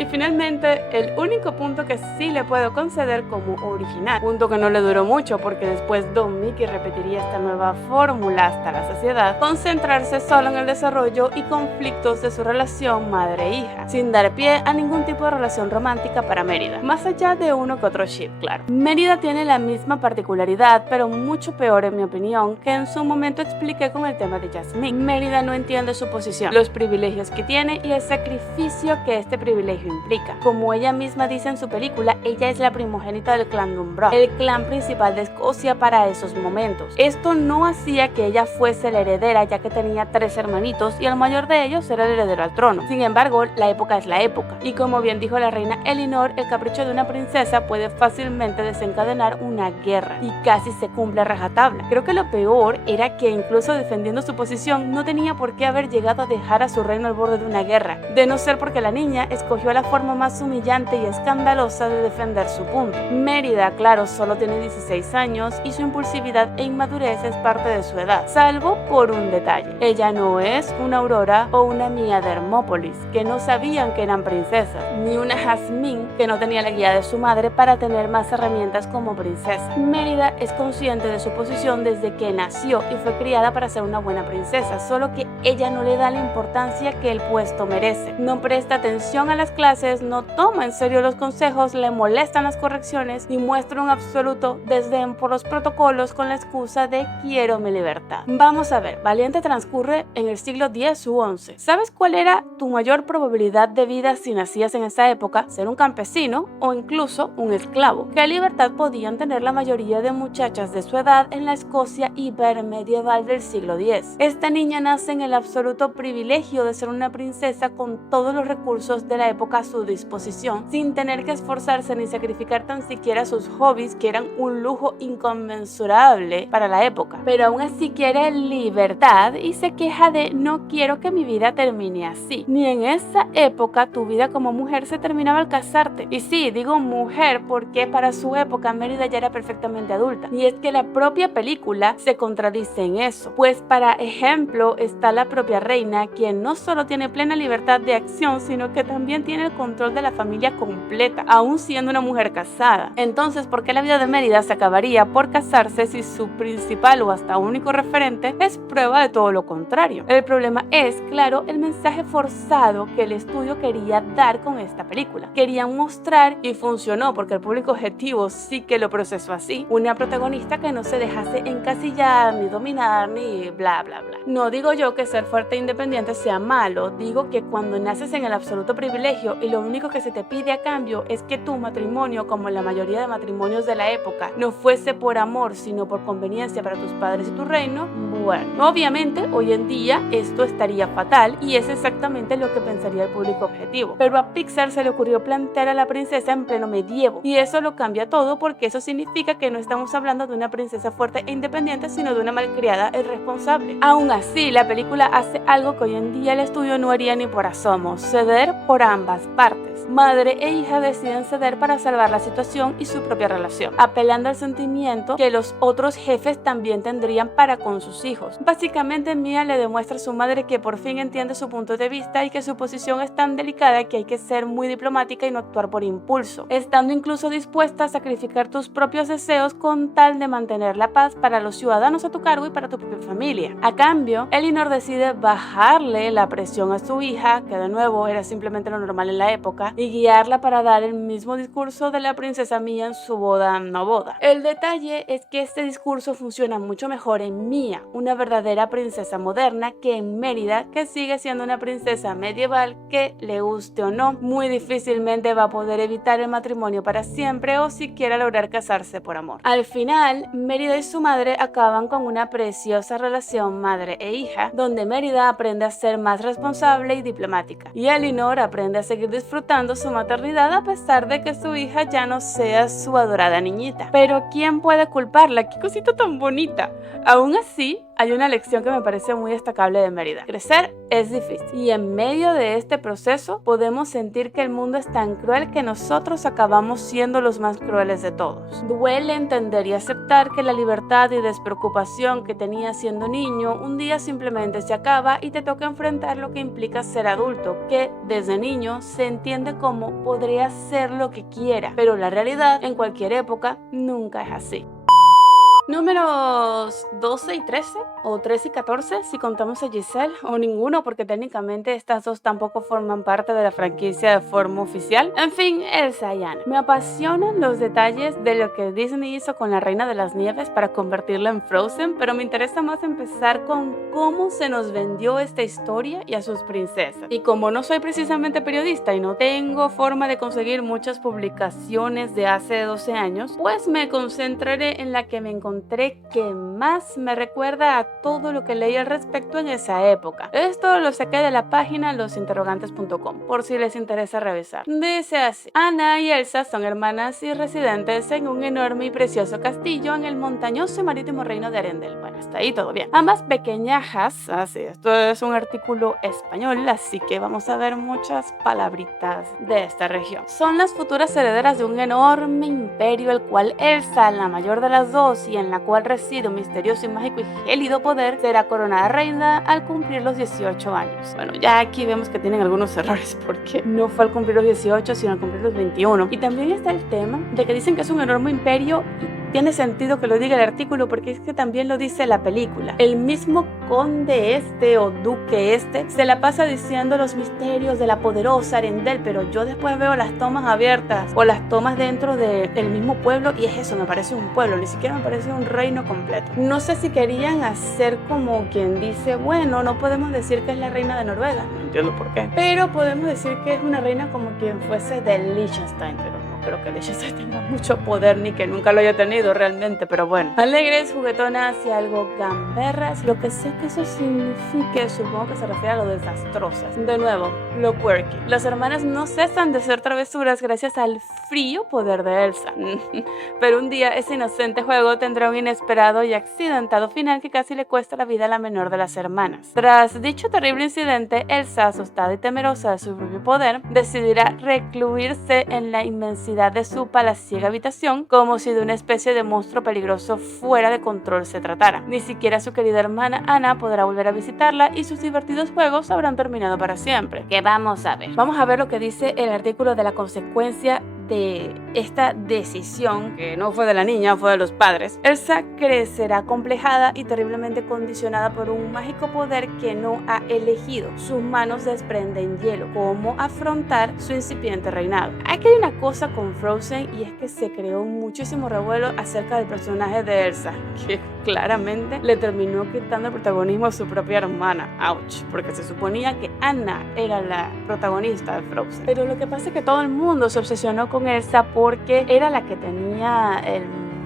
Y finalmente, el único punto que sí le puedo conceder como original, punto que no le duró mucho porque después Don Mickey repetiría esta nueva fórmula hasta la saciedad, concentrarse solo en el desarrollo y conflictos de su relación madre-hija, sin dar pie a ningún tipo de relación romántica para Mérida, más allá de uno que otro ship, claro. Mérida tiene la misma particularidad, pero mucho peor en mi opinión, que en su momento expliqué con el tema de Jasmine. Mérida no entiende su posición, los privilegios que tiene y el sacrificio que este privilegio implica. Como ella misma dice en su película, ella es la primogénita del clan Dunbrough, el clan principal de Escocia para esos momentos. Esto no hacía que ella fuese la heredera, ya que tenía 3 hermanitos y el mayor de ellos era el heredero al trono. Sin embargo, la época es la época, y como bien dijo la reina Elinor, el capricho de una princesa puede fácilmente desencadenar una guerra, y casi se cumple a rajatabla. Creo que lo peor era que incluso defendiendo su su posición, no tenía por qué haber llegado a dejar a su reino al borde de una guerra, de no ser porque la niña escogió la forma más humillante y escandalosa de defender su punto. Mérida, claro, solo tiene 16 años y su impulsividad e inmadurez es parte de su edad, salvo por un detalle. Ella no es una Aurora o una Mia de Hermópolis, que no sabían que eran princesas, ni una Jasmine, que no tenía la guía de su madre para tener más herramientas como princesa. Mérida es consciente de su posición desde que nació y fue criada para ser una buena princesa, solo que ella no le da la importancia que el puesto merece. No presta atención a las clases, no toma en serio los consejos, le molestan las correcciones y muestra un absoluto desdén por los protocolos con la excusa de quiero mi libertad. Vamos a ver, Valiente transcurre en el siglo X u XI. ¿Sabes cuál era tu mayor probabilidad de vida si nacías en esa época? Ser un campesino o incluso un esclavo. ¿Qué libertad podían tener la mayoría de muchachas de su edad en la Escocia hipermedieval del siglo X? Esta niña nace en el absoluto privilegio de ser una princesa con todos los recursos de la época a su disposición, sin tener que esforzarse ni sacrificar tan siquiera sus hobbies, que eran un lujo inconmensurable para la época. Pero aún así quiere libertad y se queja de no quiero que mi vida termine así. Ni en esa época tu vida como mujer se terminaba al casarte. Y sí, digo mujer porque para su época Mérida ya era perfectamente adulta. Y es que la propia película se contradice en eso. Pues para ejemplo está la propia reina, quien no solo tiene plena libertad de acción, sino que también tiene el control de la familia completa, aún siendo una mujer casada. Entonces, ¿por qué la vida de Mérida se acabaría por casarse si su principal o hasta único referente es prueba de todo lo contrario? El problema es, claro, el mensaje forzado que el estudio quería dar con esta película. Querían mostrar, y funcionó porque el público objetivo sí que lo procesó así, una protagonista que no se dejase encasillar, ni dominar, ni bla bla bla. No digo yo que ser fuerte e independiente sea malo, digo que cuando naces en el absoluto privilegio y lo único que se te pide a cambio es que tu matrimonio, como la mayoría de matrimonios de la época, no fuese por amor sino por conveniencia para tus padres y tu reino, bueno, obviamente hoy en día esto estaría fatal y es exactamente lo que pensaría el público objetivo. Pero a Pixar se le ocurrió plantear a la princesa en pleno medievo y eso lo cambia todo, porque eso significa que no estamos hablando de una princesa fuerte e independiente, sino de una malcriada e irresponsable. Aún así, la película hace algo que hoy en día el estudio no haría ni por asomo: ceder por ambas partes. Madre e hija deciden ceder para salvar la situación y su propia relación, apelando al sentimiento que los otros jefes también tendrían para con sus hijos. Básicamente, Mia le demuestra a su madre que por fin entiende su punto de vista y que su posición es tan delicada que hay que ser muy diplomática y no actuar por impulso, estando incluso dispuesta a sacrificar tus propios deseos con tal de mantener la paz para los ciudadanos a tu cargo y para tu propia familia. A cambio, Elinor decide bajarle la presión a su hija, que de nuevo era simplemente lo normal en la época, y guiarla para dar el mismo discurso de la princesa Mia en su boda no boda. El detalle es que este discurso funciona mucho mejor en Mia, una verdadera princesa moderna, que en Mérida, que sigue siendo una princesa medieval que, le guste o no, muy difícilmente va a poder evitar el matrimonio para siempre o siquiera lograr casarse por amor. Al final, Mérida y su madre acaban con una preciosa relación madre e hija, donde Mérida aprende a ser más responsable y diplomática, y Elinor aprende a seguir disfrutando su maternidad a pesar de que su hija ya no sea su adorada niñita. Pero ¿quién puede culparla? ¡Qué cosita tan bonita! Aún así, hay una lección que me parece muy destacable de Mérida: crecer es difícil, y en medio de este proceso podemos sentir que el mundo es tan cruel que nosotros acabamos siendo los más crueles de todos. Duele entender y aceptar que la libertad y despreocupación que tenías siendo niño un día simplemente se acaba y te toca enfrentar lo que implica ser adulto, que desde niño se entiende como podría ser lo que quiera, pero la realidad en cualquier época nunca es así. Números 12 y 13, o 13 y 14 si contamos a Giselle, o ninguno porque técnicamente estas dos tampoco forman parte de la franquicia de forma oficial. En fin, Elsa y Anna. Me apasionan los detalles de lo que Disney hizo con la Reina de las Nieves para convertirla en Frozen, pero me interesa más empezar con cómo se nos vendió esta historia y a sus princesas. Y como no soy precisamente periodista y no tengo forma de conseguir muchas publicaciones de hace 12 años, pues me concentraré en la que me encontré encontré que más me recuerda a todo lo que leí al respecto en esa época. Esto lo saqué de la página losinterrogantes.com, por si les interesa revisar. Dice así: Anna y Elsa son hermanas y residentes en un enorme y precioso castillo en el montañoso y marítimo reino de Arendelle. Bueno, hasta ahí todo bien. Ambas pequeñajas, así, esto es un artículo español, así que vamos a ver muchas palabritas de esta región. Son las futuras herederas de un enorme imperio, el cual Elsa, la mayor de las dos y en la cual reside un misterioso y mágico y gélido poder, será coronada reina al cumplir los 18 años. Bueno, ya aquí vemos que tienen algunos errores, porque no fue al cumplir los 18, sino al cumplir los 21. Y también está el tema de que dicen que es un enorme imperio. Tiene sentido que lo diga el artículo, porque es que también lo dice la película. El mismo conde o duque se la pasa diciendo los misterios de la poderosa Arendelle, pero yo después veo las tomas abiertas o las tomas dentro del mismo pueblo y es eso, me parece un pueblo, ni siquiera me parece un reino completo. No sé si querían hacer como quien dice, bueno, no podemos decir que es la reina de Noruega, no entiendo por qué, pero podemos decir que es una reina como quien fuese de Liechtenstein, pero no creo que Liechtenstein tenga mucho poder ni que nunca lo haya tenido realmente, pero bueno. Alegres, juguetonas y algo gamberras, lo que sé que eso signifique, supongo que se refiere a lo desastrosas. De nuevo, lo quirky. Las hermanas no cesan de hacer travesuras gracias al frío poder de Elsa. Pero un día ese inocente juego tendrá un inesperado y accidentado final que casi le cuesta la vida a la menor de las hermanas. Tras dicho terrible incidente, Elsa, asustada y temerosa de su propio poder, decidirá recluirse en la inmensidad de su palaciega habitación como si de una especie de monstruo peligroso fuera de control se tratara. Ni siquiera su querida hermana Anna podrá volver a visitarla y sus divertidos juegos habrán terminado para siempre. ¿Qué vamos a ver? Vamos a ver lo que dice el artículo de la consecuencia de esta decisión, que no fue de la niña, fue de los padres. Elsa crecerá complejada y terriblemente condicionada por un mágico poder que no ha elegido. Sus manos desprenden hielo. ¿Cómo afrontar su incipiente reinado? Aquí hay una cosa con Frozen y es que se creó muchísimo revuelo acerca del personaje de Elsa, que claramente le terminó quitando el protagonismo a su propia hermana. Ouch, porque se suponía que Anna era la protagonista de Frozen. Pero lo que pasa es que todo el mundo se obsesionó con Elsa porque era la que tenía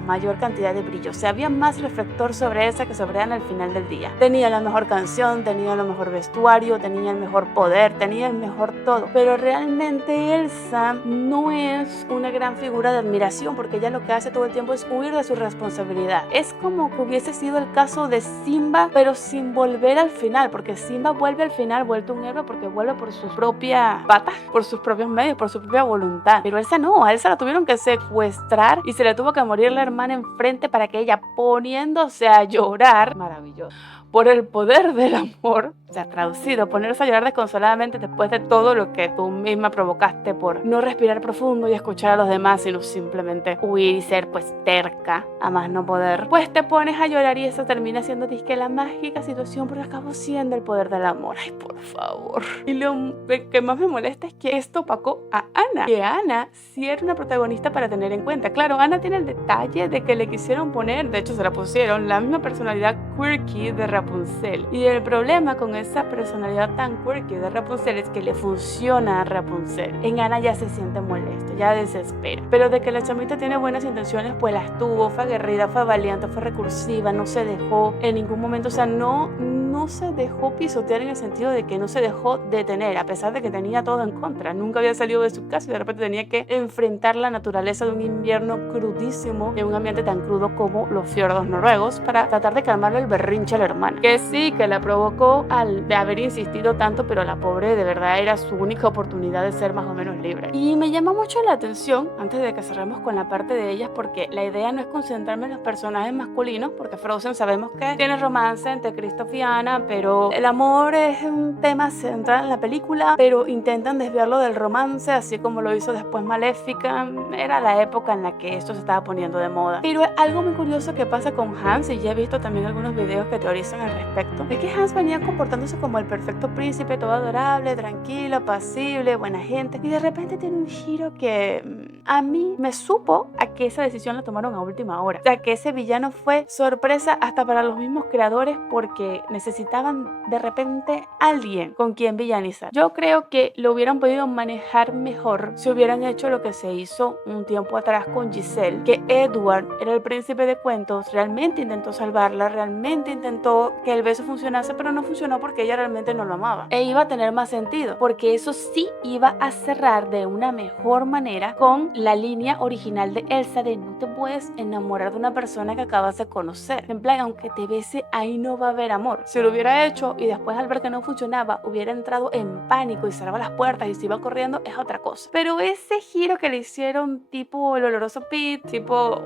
mayor cantidad de brillo. O sea, había más reflector sobre Elsa que sobre Anna al final del día. Tenía la mejor canción, tenía el mejor vestuario, tenía el mejor poder, tenía el mejor todo. Pero realmente Elsa no es una gran figura de admiración porque ella lo que hace todo el tiempo es huir de su responsabilidad. Es como que hubiese sido el caso de Simba, pero sin volver al final, porque Simba vuelve al final vuelto un héroe porque vuelve por sus propias patas, por sus propios medios, por su propia voluntad. Pero Elsa no, a Elsa la tuvieron que secuestrar y se le tuvo que morir la hermana enfrente para que ella, poniéndose a llorar, maravilloso, por el poder del amor, o sea, traducido, ponerse a llorar desconsoladamente después de todo lo que tú misma provocaste por no respirar profundo y escuchar a los demás, sino simplemente huir y ser pues terca, a más no poder, pues te pones a llorar y eso termina siendo disque la mágica situación porque acabó siendo el poder del amor. Ay, por favor. Y lo que más me molesta es que esto opacó a Anna, que Anna sí era una protagonista para tener en cuenta. Claro, Anna tiene el detalle de que le quisieron poner, de hecho se la pusieron, la misma personalidad quirky de Rapunzel. Y el problema con esa personalidad tan quirky de Rapunzel es que le funciona a Rapunzel. En Anna ya se siente molesto, ya desespera. Pero de que la chamita tiene buenas intenciones, pues las tuvo, fue aguerrida, fue valiente, fue recursiva, no se dejó en ningún momento, o sea, no se dejó pisotear en el sentido de que no se dejó detener, a pesar de que tenía todo en contra. Nunca había salido de su casa y de repente tenía que enfrentar la naturaleza de un invierno crudísimo en un ambiente tan crudo como los fiordos noruegos para tratar de calmarle el berrinche a la hermana. Que sí, que la provocó de haber insistido tanto, pero la pobre de verdad era su única oportunidad de ser más o menos libre. Y me llama mucho la atención, antes de que cerremos con la parte de ellas, porque la idea no es concentrarme en los personajes masculinos, porque Frozen sabemos que tiene romance entre Kristoff y Anna, pero el amor es un tema central en la película, pero intentan desviarlo del romance, así como lo hizo después Maléfica. Era la época en la que esto se estaba poniendo de moda. Pero algo muy curioso que pasa con Hans, y ya he visto también algunos videos que teorizan al respecto, es que Hans venía comportándose como el perfecto príncipe, todo adorable, tranquilo, pasible, buena gente, y de repente tiene un giro que a mí me supo a que esa decisión la tomaron a última hora. O sea, que ese villano fue sorpresa hasta para los mismos creadores porque necesitaban de repente alguien con quien villanizar. Yo creo que lo hubieran podido manejar mejor si hubieran hecho lo que se hizo un tiempo atrás con Giselle, que Edward era el príncipe de cuentos, realmente intentó salvarla, realmente intentó que el beso funcionase, pero no funcionó porque ella realmente no lo amaba. E iba a tener más sentido, porque eso sí iba a cerrar de una mejor manera con la línea original de Elsa de no te puedes enamorar de una persona que acabas de conocer. En plan, aunque te bese, ahí no va a haber amor. Si lo hubiera hecho y después al ver que no funcionaba, hubiera entrado en pánico y cerraba las puertas y se iba corriendo, es otra cosa. Pero ese giro que le hicieron tipo el oloroso Pete, tipo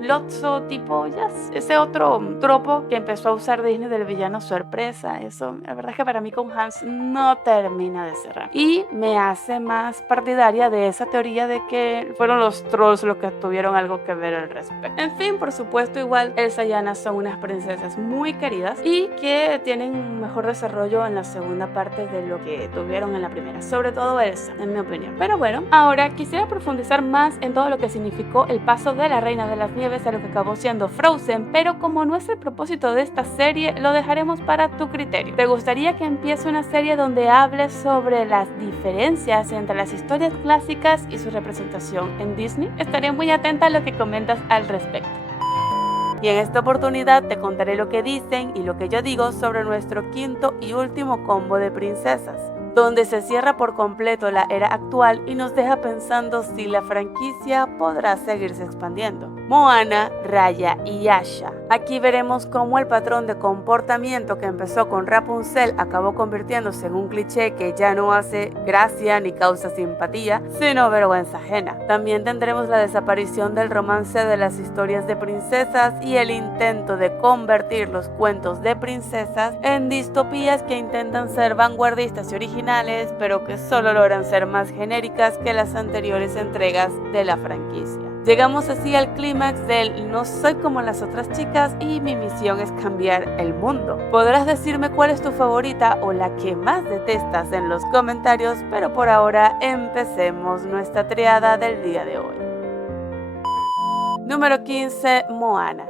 Lotso, tipo ese otro tropo que empezó a usar Disney del villano sorpresa, eso la verdad es que para mí con Hans no termina de cerrar. Y me hace más partidaria de esa teoría de que fueron los trolls los que tuvieron algo que ver al respecto. En fin, por supuesto, igual Elsa y Anna son unas princesas muy queridas y que tienen un mejor desarrollo en la segunda parte de lo que tuvieron en la primera, sobre todo Elsa, en mi opinión. Pero bueno, ahora quisiera profundizar más en todo lo que significó el paso de la Reina de las Nieves a lo que acabó siendo Frozen, pero como no es el propósito de esta serie, lo dejaremos para tu criterio. ¿Te gustaría que empiece una serie donde hables sobre las diferencias entre las historias clásicas y su representación en Disney? Estaré muy atenta a lo que comentas al respecto. Y en esta oportunidad te contaré lo que dicen y lo que yo digo sobre nuestro quinto y último combo de princesas, donde se cierra por completo la era actual y nos deja pensando si la franquicia podrá seguirse expandiendo. Moana, Raya y Asha. Aquí veremos cómo el patrón de comportamiento que empezó con Rapunzel acabó convirtiéndose en un cliché que ya no hace gracia ni causa simpatía, sino vergüenza ajena. También tendremos la desaparición del romance de las historias de princesas y el intento de convertir los cuentos de princesas en distopías que intentan ser vanguardistas y originales, pero que solo logran ser más genéricas que las anteriores entregas de la franquicia. Llegamos así al clímax del no soy como las otras chicas y mi misión es cambiar el mundo. Podrás decirme cuál es tu favorita o la que más detestas en los comentarios, pero por ahora empecemos nuestra triada del día de hoy. Número 15, Moana,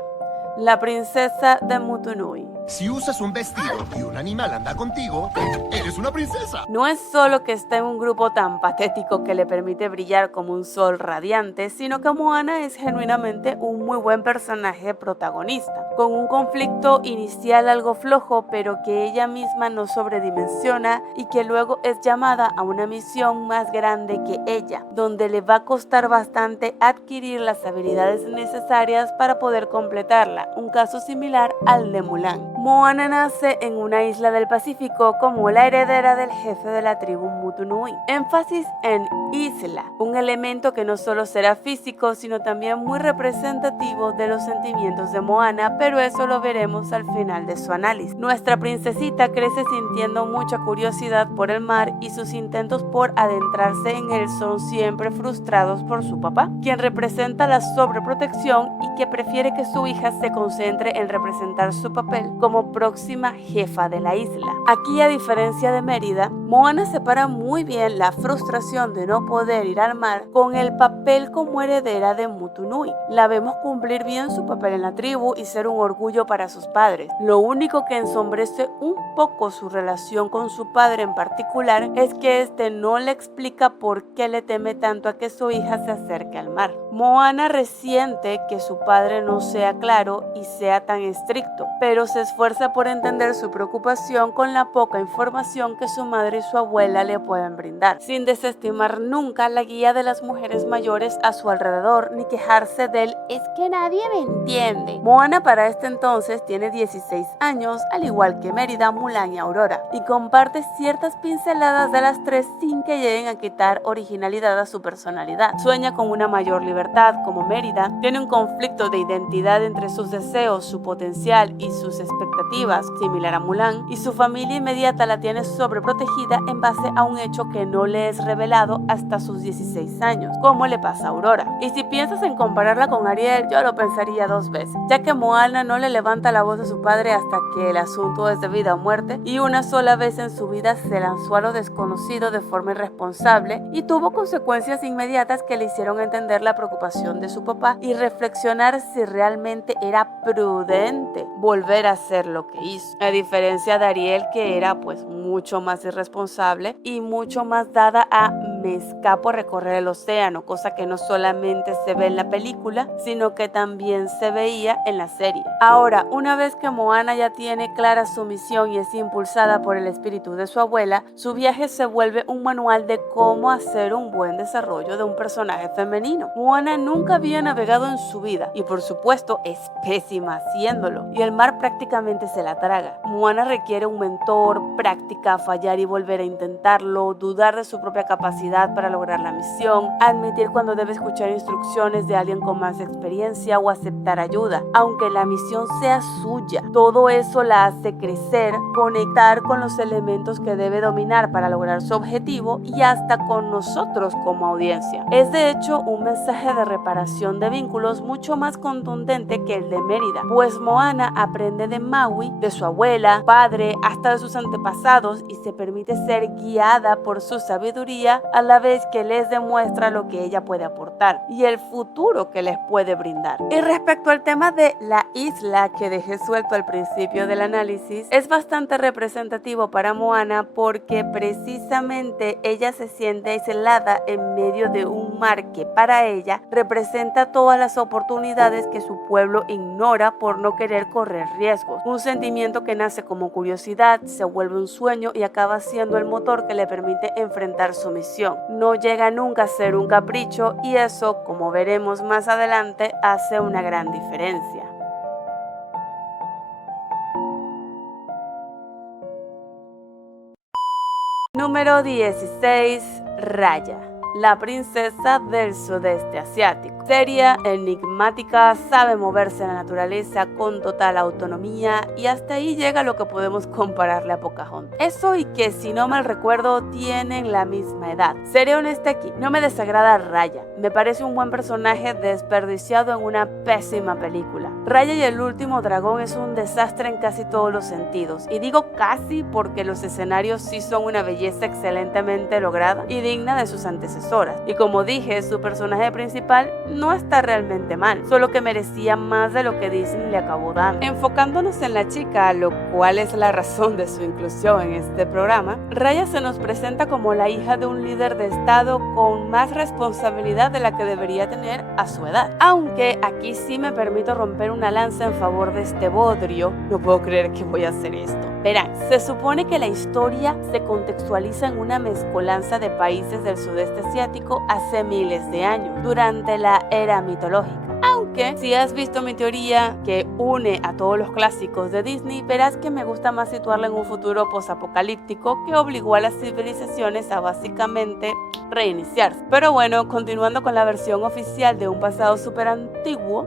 la princesa de Mutunui. Si usas un vestido y un animal anda contigo, eres una princesa. No es solo que está en un grupo tan patético que le permite brillar como un sol radiante, sino que Moana es genuinamente un muy buen personaje protagonista, con un conflicto inicial algo flojo, pero que ella misma no sobredimensiona y que luego es llamada a una misión más grande que ella, donde le va a costar bastante adquirir las habilidades necesarias para poder completarla, un caso similar al de Mulan. Moana nace en una isla del Pacífico como la heredera del jefe de la tribu Mutunui. Énfasis en isla, un elemento que no solo será físico, sino también muy representativo de los sentimientos de Moana, pero eso lo veremos al final de su análisis. Nuestra princesita crece sintiendo mucha curiosidad por el mar y sus intentos por adentrarse en él son siempre frustrados por su papá, quien representa la sobreprotección y que prefiere que su hija se concentre en representar su papel como próxima jefa de la isla. Aquí, a diferencia de Mérida, Moana separa muy bien la frustración de no poder ir al mar con el papel como heredera de Mutunui. La vemos cumplir bien su papel en la tribu y ser un orgullo para sus padres. Lo único que ensombrece un poco su relación con su padre en particular es que este no le explica por qué le teme tanto a que su hija se acerque al mar. Moana resiente que su padre no sea claro y sea tan estricto, pero se esfuerza por entender su preocupación con la poca información que su madre y su abuela le pueden brindar, sin desestimar nunca la guía de las mujeres mayores a su alrededor ni quejarse del "es que nadie me entiende". Moana para este entonces tiene 16 años, al igual que Mérida, Mulan y Aurora, y comparte ciertas pinceladas de las tres sin que lleguen a quitar originalidad a su personalidad. Sueña con una mayor libertad como Mérida, tiene un conflicto de identidad entre sus deseos, su potencial y sus expectativas, similar a Mulan, y su familia inmediata la tiene sobreprotegida vida en base a un hecho que no le es revelado hasta sus 16 años, como le pasa a Aurora. Y si piensas en compararla con Ariel, yo lo pensaría 2 veces, ya que Moana no le levanta la voz a su padre hasta que el asunto es de vida o muerte, y una sola vez en su vida se lanzó a lo desconocido de forma irresponsable y tuvo consecuencias inmediatas que le hicieron entender la preocupación de su papá y reflexionar si realmente era prudente volver a hacer lo que hizo, a diferencia de Ariel, que era pues mucho más irresponsable y mucho más dada a me escapo a recorrer el océano, cosa que no solamente se ve en la película, sino que también se veía en la serie. Ahora, una vez que Moana ya tiene clara su misión y es impulsada por el espíritu de su abuela, su viaje se vuelve un manual de cómo hacer un buen desarrollo de un personaje femenino. Moana nunca había navegado en su vida y por supuesto es pésima haciéndolo, y el mar prácticamente se la traga. Moana requiere un mentor, práctica, fallar y volver a intentarlo, dudar de su propia capacidad para lograr la misión, admitir cuando debe escuchar instrucciones de alguien con más experiencia o aceptar ayuda, aunque la misión sea suya. Todo eso la hace crecer, conectar con los elementos que debe dominar para lograr su objetivo y hasta con nosotros como audiencia. Es de hecho un mensaje de reparación de vínculos mucho más contundente que el de Mérida, pues Moana aprende de Maui, de su abuela, padre, hasta de sus antepasados y se permite ser guiada por su sabiduría a la vez que les demuestra lo que ella puede aportar y el futuro que les puede brindar. Y respecto al tema de la isla que dejé suelto al principio del análisis, es bastante representativo para Moana porque precisamente ella se siente aislada en medio de un mar que para ella representa todas las oportunidades que su pueblo ignora por no querer correr riesgos. Un sentimiento que nace como curiosidad, se vuelve un sueño y acaba siendo el motor que le permite enfrentar su misión. No llega nunca a ser un capricho y eso, como veremos más adelante, hace una gran diferencia. Número 16. Raya, la princesa del sudeste asiático. Seria, enigmática, sabe moverse en la naturaleza con total autonomía y hasta ahí llega lo que podemos compararle a Pocahontas. Eso y que, si no mal recuerdo, tienen la misma edad. Seré honesta aquí, no me desagrada Raya. Me parece un buen personaje desperdiciado en una pésima película. Raya y el último dragón es un desastre en casi todos los sentidos. Y digo casi porque los escenarios sí son una belleza excelentemente lograda y digna de sus antecesoras. Y como dije, su personaje principal no está realmente mal, solo que merecía más de lo que Disney le acabó dando. Enfocándonos en la chica, lo cual es la razón de su inclusión en este programa, Raya se nos presenta como la hija de un líder de estado con más responsabilidad de la que debería tener a su edad. Aunque aquí sí me permito romper una lanza en favor de este bodrio, no puedo creer que voy a hacer esto. Verán, se supone que la historia se contextualiza en una mezcolanza de países del sudeste asiático hace miles de años, durante la era mitológica. Aunque, si has visto mi teoría que une a todos los clásicos de Disney, verás que me gusta más situarla en un futuro posapocalíptico que obligó a las civilizaciones a básicamente reiniciarse. Pero bueno, continuando con la versión oficial de un pasado súper antiguo.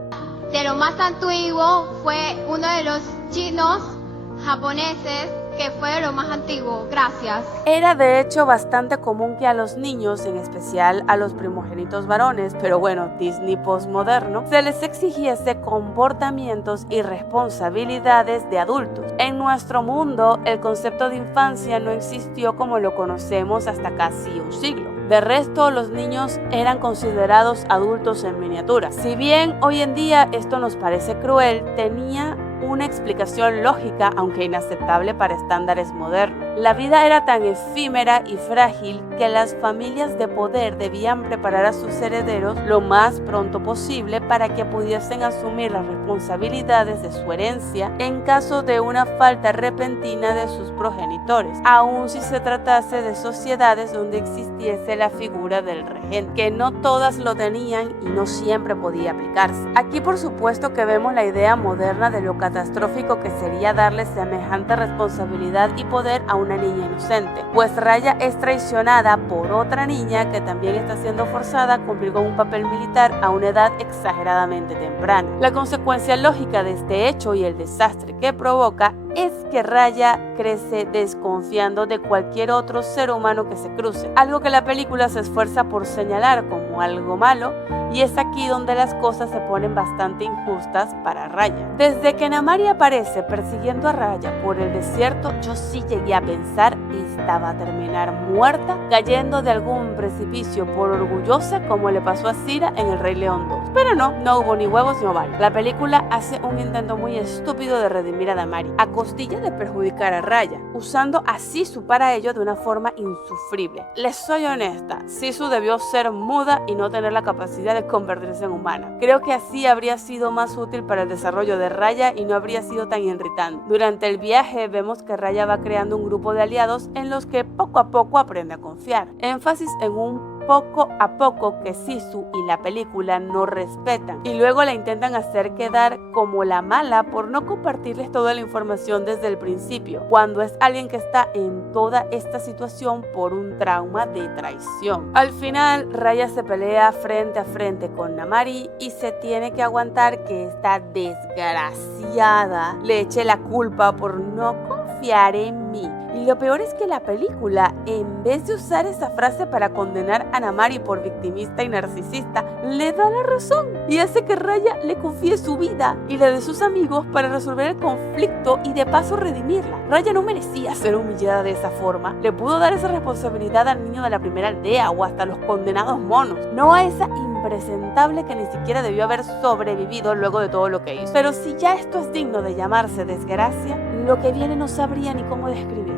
De lo más antiguo fue uno de los chinos japoneses, que fue lo más antiguo. Gracias. Era de hecho bastante común que a los niños, en especial a los primogénitos varones, pero bueno, Disney postmoderno, se les exigiese comportamientos y responsabilidades de adultos. En nuestro mundo, el concepto de infancia no existió como lo conocemos hasta casi un siglo. De resto, los niños eran considerados adultos en miniatura. Si bien hoy en día esto nos parece cruel, tenía una explicación lógica, aunque inaceptable para estándares modernos. La vida era tan efímera y frágil que las familias de poder debían preparar a sus herederos lo más pronto posible para que pudiesen asumir las responsabilidades de su herencia en caso de una falta repentina de sus progenitores, aun si se tratase de sociedades donde existiese la figura del regente, que no todas lo tenían y no siempre podía aplicarse. Aquí por supuesto que vemos la idea moderna de lo que catastrófico que sería darle semejante responsabilidad y poder a una niña inocente, pues Raya es traicionada por otra niña que también está siendo forzada a cumplir con un papel militar a una edad exageradamente temprana. La consecuencia lógica de este hecho y el desastre que provoca es que Raya crece desconfiando de cualquier otro ser humano que se cruce, algo que la película se esfuerza por señalar como algo malo, y es aquí donde las cosas se ponen bastante injustas para Raya. Desde que Namari aparece persiguiendo a Raya por el desierto, yo sí llegué a pensar que esta va a terminar muerta, cayendo de algún precipicio por orgullosa como le pasó a Sira en El Rey León 2. Pero no hubo ni huevos ni ovarios. La película hace un intento muy estúpido de redimir a Namari, a costilla de perjudicar a Raya, usando a Sisu para ello de una forma insufrible. Les soy honesta, Sisu debió ser muda y no tener la capacidad de convertirse en humana. Creo que así habría sido más útil para el desarrollo de Raya y no habría sido tan irritante. Durante el viaje vemos que Raya va creando un grupo de aliados en los que poco a poco aprende a confiar. Énfasis en un poco a poco que Sisu y la película no respetan, y luego la intentan hacer quedar como la mala por no compartirles toda la información desde el principio, cuando es alguien que está en toda esta situación por un trauma de traición. Al final, Raya se pelea frente a frente con Namari y se tiene que aguantar que esta desgraciada le eche la culpa por no confiar en mí. Y lo peor es que la película, en vez de usar esa frase para condenar a Namari por victimista y narcisista, le da la razón y hace que Raya le confíe su vida y la de sus amigos para resolver el conflicto y de paso redimirla. Raya no merecía ser humillada de esa forma. Le pudo dar esa responsabilidad al niño de la primera aldea o hasta a los condenados monos, no a esa impresentable que ni siquiera debió haber sobrevivido luego de todo lo que hizo. Pero si ya esto es digno de llamarse desgracia, lo que viene no sabría ni cómo describir.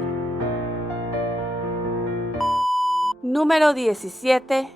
Número 17.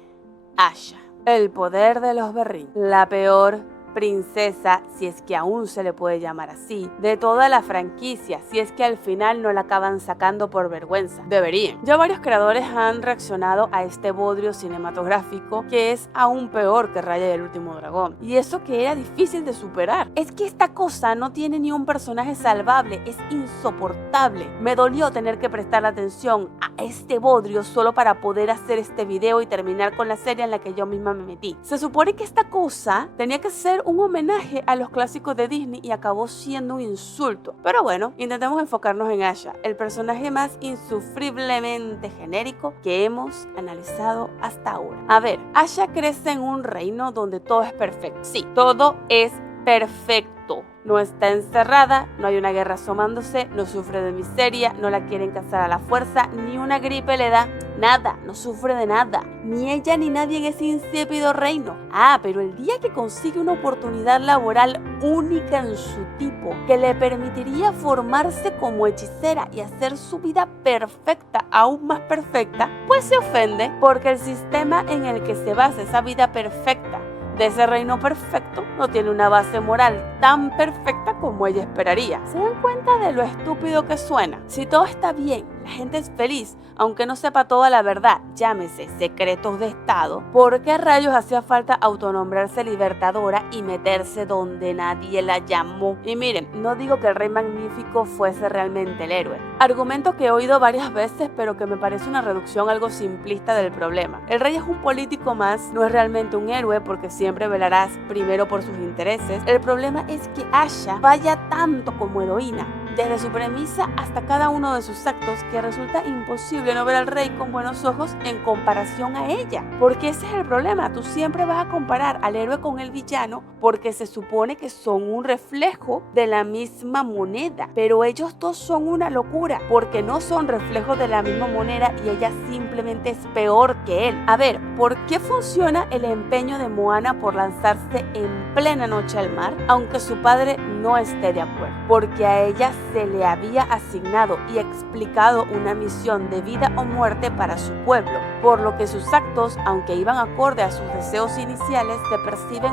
Asha. El poder de los berrinches. La peor princesa, si es que aún se le puede llamar así, de toda la franquicia, si es que al final no la acaban sacando por vergüenza. Deberían. Ya varios creadores han reaccionado a este bodrio cinematográfico que es aún peor que Raya y el último dragón. Y eso que era difícil de superar. Es que esta cosa no tiene ni un personaje salvable, es insoportable. Me dolió tener que prestar atención a este bodrio solo para poder hacer este video y terminar con la serie en la que yo misma me metí. Se supone que esta cosa tenía que ser un homenaje a los clásicos de Disney y acabó siendo un insulto. Pero bueno, intentemos enfocarnos en Asha, el personaje más insufriblemente genérico que hemos analizado hasta ahora. A ver, Asha crece en un reino donde todo es perfecto. Sí, todo es perfecto. No está encerrada, no hay una guerra asomándose, no sufre de miseria, no la quieren cazar a la fuerza, ni una gripe le da. Nada, no sufre de nada. Ni ella ni nadie en ese insípido reino. Pero el día que consigue una oportunidad laboral única en su tipo, que le permitiría formarse como hechicera y hacer su vida perfecta, aún más perfecta, pues se ofende porque el sistema en el que se basa esa vida perfecta de ese reino perfecto no tiene una base moral tan perfecta como ella esperaría. ¿Se dan cuenta de lo estúpido que suena? Si todo está bien, la gente es feliz, aunque no sepa toda la verdad, llámese secretos de estado, ¿por qué rayos hacía falta autonombrarse libertadora y meterse donde nadie la llamó? Y miren, no digo que el Rey Magnífico fuese realmente el héroe, argumento que he oído varias veces pero que me parece una reducción algo simplista del problema. El rey es un político más, no es realmente un héroe porque siempre velarás primero por sus intereses. El problema es que Asha falla tanto como heroína, desde su premisa hasta cada uno de sus actos, que resulta imposible no ver al rey con buenos ojos en comparación a ella. Porque ese es el problema, tú siempre vas a comparar al héroe con el villano porque se supone que son un reflejo de la misma moneda, pero ellos dos son una locura porque no son reflejos de la misma moneda y ella simplemente es peor que él. A ver, ¿por qué funciona el empeño de Moana por lanzarse en plena noche al mar, aunque su padre no esté de acuerdo? Porque a ella se le había asignado y explicado una misión de vida o muerte para su pueblo, por lo que sus actos, aunque iban acorde a sus deseos iniciales, se perciben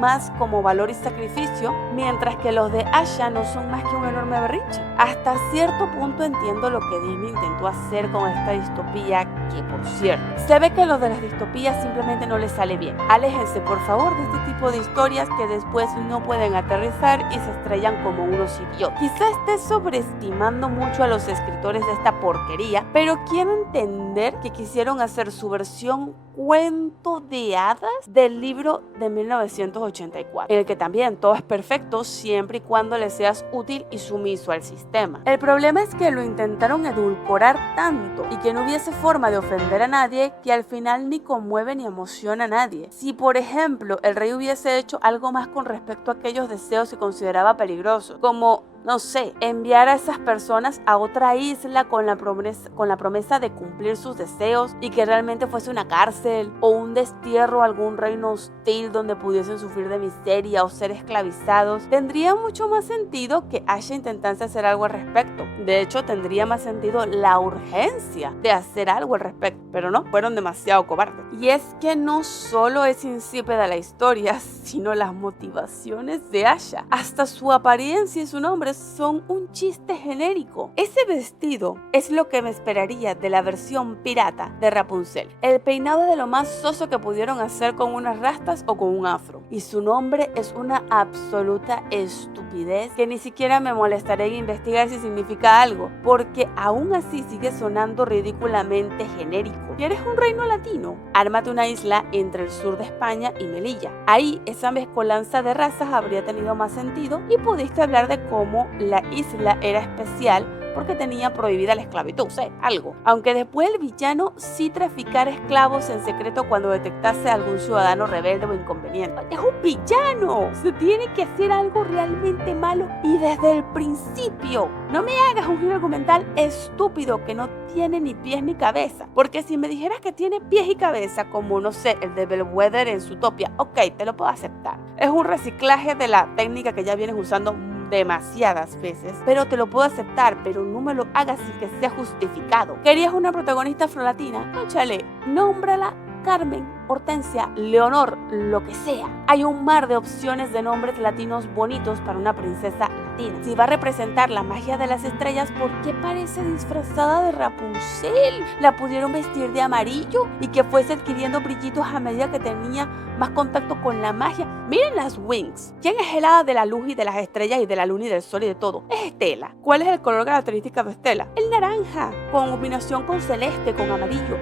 más como valor y sacrificio, mientras que los de Asha no son más que un enorme berrinche. Hasta cierto punto entiendo lo que Disney intentó hacer con esta distopía, que por cierto, se ve que los de las distopías simplemente no les sale bien. Aléjense por favor de este tipo de historias que después no pueden aterrizar y se estrellan como unos idiotas. Quizá esté sobreestimando mucho a los escritores de esta porquería, pero quiero entender que quisieron hacer su versión cuento de hadas del libro de 1984, en el que también todo es perfecto siempre y cuando le seas útil y sumiso al sistema. El problema es que lo intentaron edulcorar tanto y que no hubiese forma de ofender a nadie, que al final ni conmueve ni emociona a nadie. Si por ejemplo el rey hubiese hecho algo más con respecto a aquellos deseos que consideraba peligrosos, como no sé, enviar a esas personas a otra isla con la promesa de cumplir sus deseos y que realmente fuese una cárcel o un destierro a algún reino hostil donde pudiesen sufrir de miseria o ser esclavizados, tendría mucho más sentido que Asha intentase hacer algo al respecto. De hecho, tendría más sentido la urgencia de hacer algo al respecto, pero no, fueron demasiado cobardes. Y es que no solo es insípida la historia, sino las motivaciones de Asha. Hasta su apariencia y su nombre son un chiste genérico. Ese vestido es lo que me esperaría de la versión pirata de Rapunzel. El peinado es de lo más soso que pudieron hacer con unas rastas o con un afro. Y su nombre es una absoluta estupidez que ni siquiera me molestaré en investigar si significa algo, porque aún así sigue sonando ridículamente genérico. ¿Quieres un reino latino? Ármate una isla entre el sur de España y Melilla. Ahí esa mezcolanza de razas habría tenido más sentido y pudiste hablar de cómo la isla era especial porque tenía prohibida la esclavitud, algo. Aunque después el villano sí traficara esclavos en secreto cuando detectase a algún ciudadano rebelde o inconveniente. ¡Es un villano! Se tiene que hacer algo realmente malo y desde el principio. No me hagas un giro argumental estúpido que no tiene ni pies ni cabeza. Porque si me dijeras que tiene pies y cabeza, como no sé, el de Bellwether en Zootopia, ok, te lo puedo aceptar. Es un reciclaje de la técnica que ya vienes usando demasiadas veces, pero te lo puedo aceptar, pero no me lo hagas sin que sea justificado. ¿Querías una protagonista afrolatina? Cónchale, nómbrala Carmen, Hortensia, Leonor, lo que sea. Hay un mar de opciones de nombres latinos bonitos para una princesa latina. Si va a representar la magia de las estrellas, ¿por qué parece disfrazada de Rapunzel? La pudieron vestir de amarillo y que fuese adquiriendo brillitos a medida que tenía más contacto con la magia. Miren las wings. ¿Quién es el hada de la luz y de las estrellas y de la luna y del sol y de todo? Es Estela. ¿Cuál es el color característico de Estela? El naranja, con combinación con celeste, con amarillo.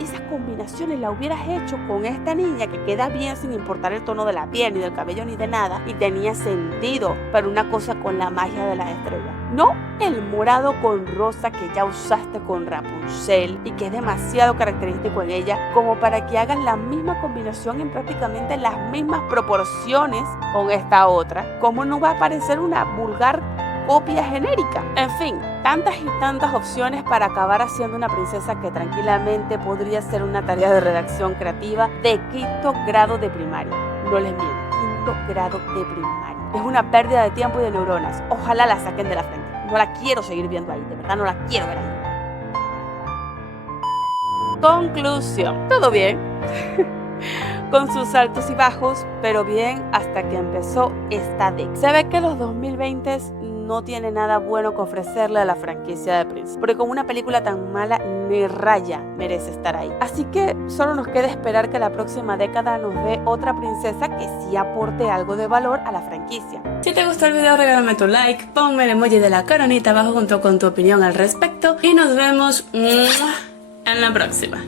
Esas combinaciones las hubieras hecho con esta niña que queda bien sin importar el tono de la piel, ni del cabello, ni de nada, y tenía sentido para una cosa con la magia de las estrellas. No el morado con rosa que ya usaste con Rapunzel y que es demasiado característico en ella como para que hagan la misma combinación en prácticamente las mismas proporciones con esta otra. ¿Cómo no va a parecer una vulgar copia genérica? En fin, tantas y tantas opciones para acabar haciendo una princesa que tranquilamente podría ser una tarea de redacción creativa de quinto grado de primaria. No les miento, quinto grado de primaria. Es una pérdida de tiempo y de neuronas. Ojalá la saquen de la frente. No la quiero seguir viendo ahí, de verdad no la quiero ver ahí. Conclusión. Todo bien. Con sus altos y bajos, pero bien hasta que empezó esta década. Se ve que los 2020 no tiene nada bueno que ofrecerle a la franquicia de Prince, porque con una película tan mala ni raya merece estar ahí. Así que solo nos queda esperar que la próxima década nos dé otra princesa que sí aporte algo de valor a la franquicia. Si te gustó el video, regálame tu like, ponme el emoji de la coronita abajo junto con tu opinión al respecto y nos vemos en la próxima.